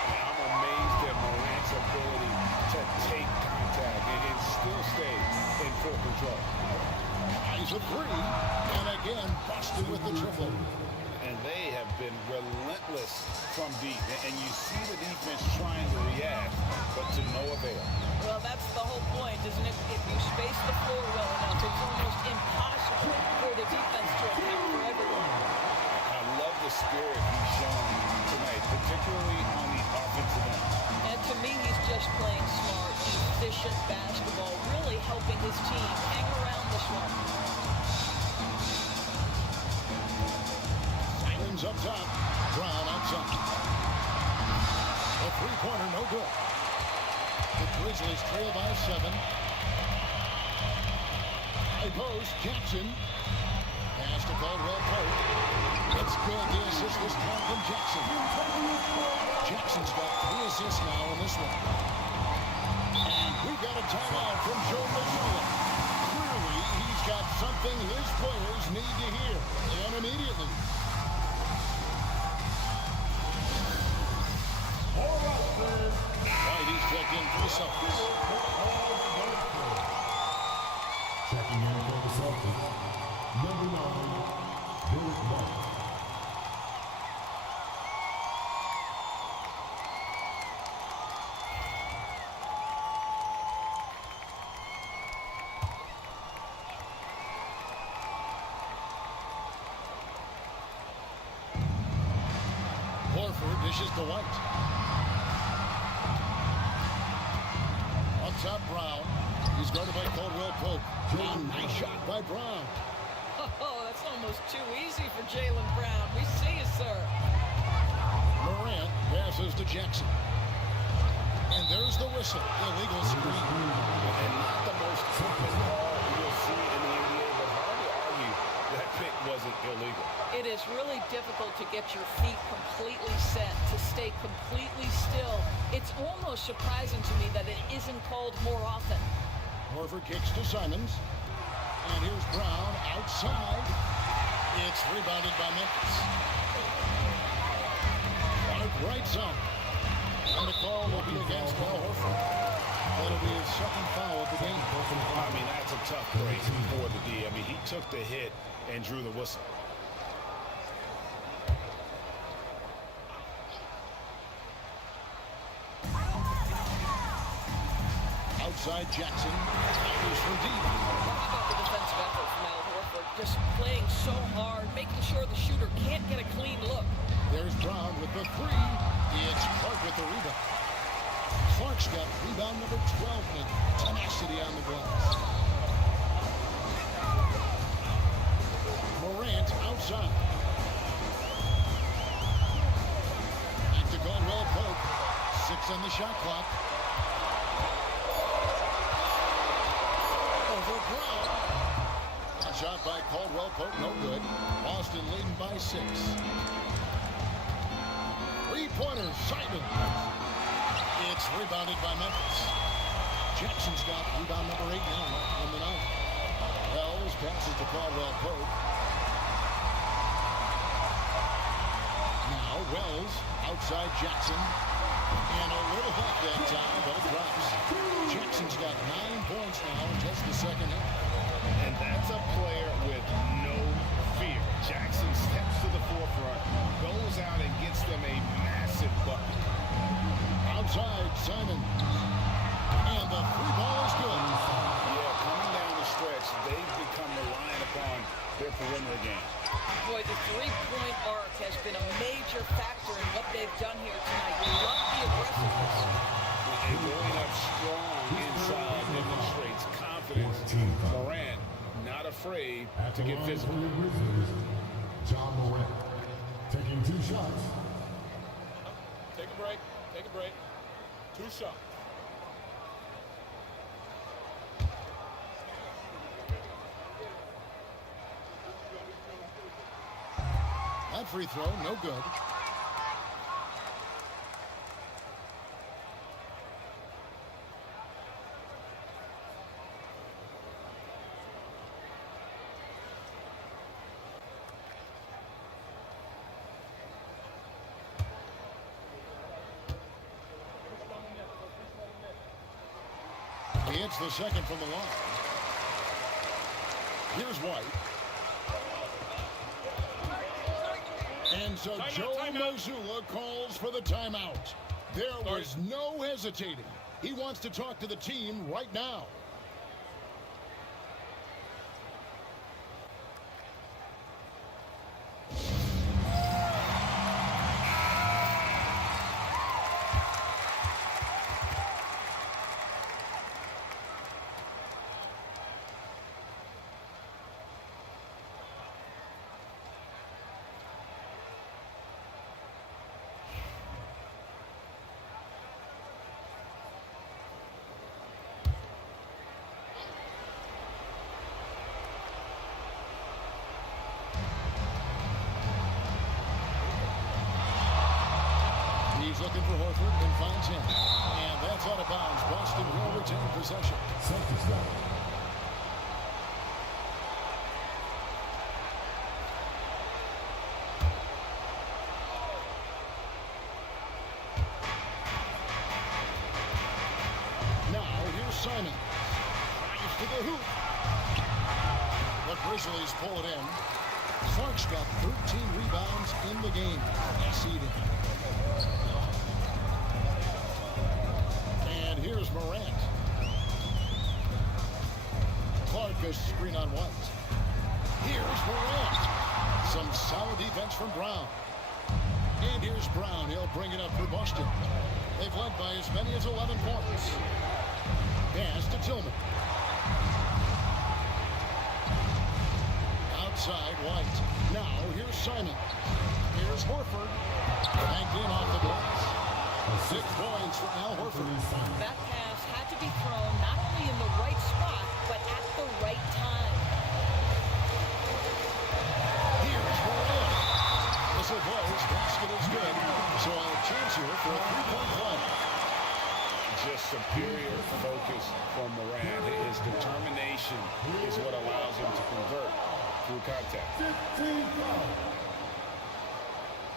I'm amazed at Morant's ability to take contact and still stay in full control. He's a 3. And again, Boston with the triple. And they have been relentless from deep. And you see the defense trying to react, but to no avail. Well, that's the whole point, isn't it? If you space the floor well enough, it's almost impossible for the defense to account for everyone. I love the spirit he's shown tonight, particularly on the offensive end. And to me, he's just playing smart, efficient basketball, really helping his team hang around this one. Simons up top. Brown outside. A three-pointer, no good. The Grizzlies trail by 7. High post, Jackson. Pass to Caldwell Pope. It's good. The assist this time from Jackson. Jackson's got 3 assists now in this one. And we've got a timeout from Joe Mazzulla. Clearly, he's got something his players need to hear. And immediately. Whitey's checked in for the Celtics. Checking in for the Celtics, number 9, Derek White. Horford dishes to White. Up top, Brown. He's guarded by Caldwell Pope. Nice shot by Brown. Oh, that's almost too easy for Jaylen Brown. We see you, sir. Morant passes to Jackson. And there's the whistle. Illegal screen. And not the most open ball you'll see in the NBA, but hard to argue that pick wasn't illegal. It is really difficult to get your feet completely set, to stay completely still. It's almost surprising to me that it isn't called more often. Horford kicks to Simons. And here's Brown outside. It's rebounded by Memphis. Mark right zone. And the call will be against Al Horford. That'll be his second foul of the game. I mean, that's a tough break for the D. I mean, he took the hit and drew the whistle. Outside Jackson. Tigers for deep. How about the defensive effort from Al Horford? Just playing so hard, making sure the shooter can't get a clean look. There's Brown with the 3. It's Clark with the rebound. Clark's got rebound number 12 and tenacity on the glass. Morant outside. Back to Caldwell Pope. 6 on the shot clock. Over Brown. A shot by Caldwell Pope, no good. Boston leading by 6. Three-pointer, Simon. It's rebounded by Memphis. Jackson's got rebound number 8 now on the night. Wells passes to Caldwell Pope. Now Wells outside Jackson. And a little help that time, but it drops. Jackson's got 9 points now in just the second half. And that's a player with no fear. Jackson steps to the forefront, goes out and gets them a massive bucket. Outside, Simon. And the 3-ball is good. Yeah, coming down the stretch, they've become reliant upon their perimeter game. Boy, the three-point arc has been a major factor in what they've done here tonight. We love the aggressiveness. And going up strong inside demonstrates confidence. Morant not afraid to get physical. For your Grizzlies, John Morant taking 2 shots. Take a break. Take a break. 2 shots. That free throw, no good. He hits the second from the line. Here's White. And so Joe Mazzulla calls for the timeout. There was no hesitating. He wants to talk to the team right now. in. And that's out of bounds. Boston will retain possession. Celtics ball. Now, here's Simon. Drives to the hoop. The Grizzlies pull it in. Clark's got 13 rebounds in the game. Exceeding. And here's Morant. Clark goes screen on White. Here's Morant. Some solid defense from Brown. And here's Brown. He'll bring it up for Boston. They've led by as many as 11 points. Pass to Tillman. Outside, White. Now, here's Simon. Here's Horford. Banked in off the glass. 6 points for Al Horford. That pass had to be thrown not only in the right spot, but at the right time. Here's Morant. Whistle blows. Basket is good. So a chance here for a 3-point play. Just superior focus from Morant. His determination is what allows him to convert through contact. 15 fouls.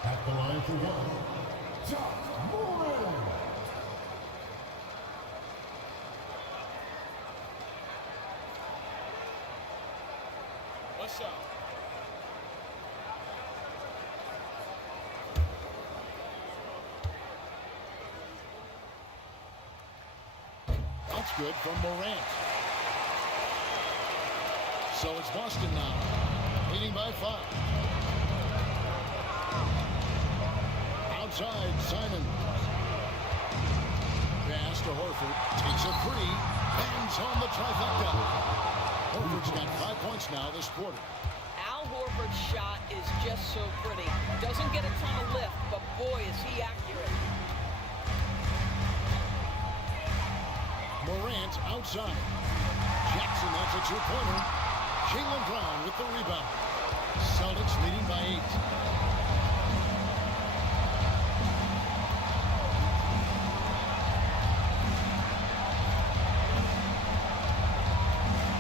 At the line for one. John Morant. What's up? That's good from Morant. So it's Boston now, leading by 5. Outside, Simon. Pass to Horford. Takes a 3. Bangs home the trifecta. Horford's got 5 points now this quarter. Al Horford's shot is just so pretty. Doesn't get a ton of lift, but boy, is he accurate. Morant outside. Jackson, that's a 2-pointer. Jaylen Brown with the rebound. Celtics leading by 8.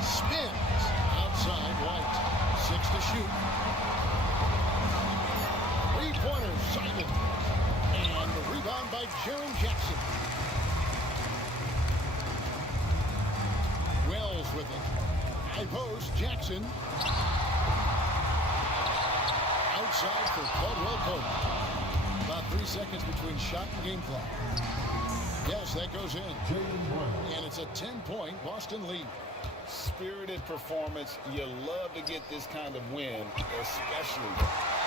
Spins. Outside, White. 6 to shoot. 3-pointer, Simon. And the rebound by Jaren Jackson. Wells with it. High post, Jackson. Outside for Caldwell Pope. About 3 seconds between shot and game clock. Yes, that goes in. And it's a 10-point Boston lead. Spirited performance. You love to get this kind of win, especially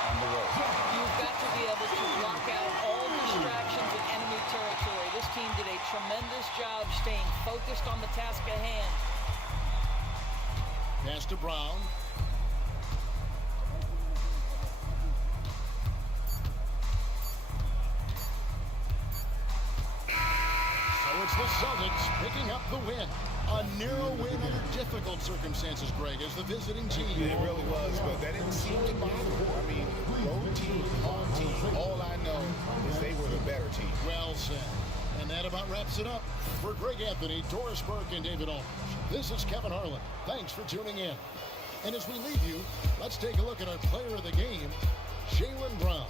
on the road. You've got to be able to block out all distractions in enemy territory. This team did a tremendous job staying focused on the task at hand. Pass to Brown. So it's the Celtics picking up the win. A narrow win under difficult circumstances, Greg, as the visiting team. It really was, but that didn't seem to bother them. I mean, road team, home team, all I know is they were the better team. Well said. And that about wraps it up. For Greg Anthony, Doris Burke, and David Aldridge, this is Kevin Harlan. Thanks for tuning in. And as we leave you, let's take a look at our player of the game, Jaylen Brown.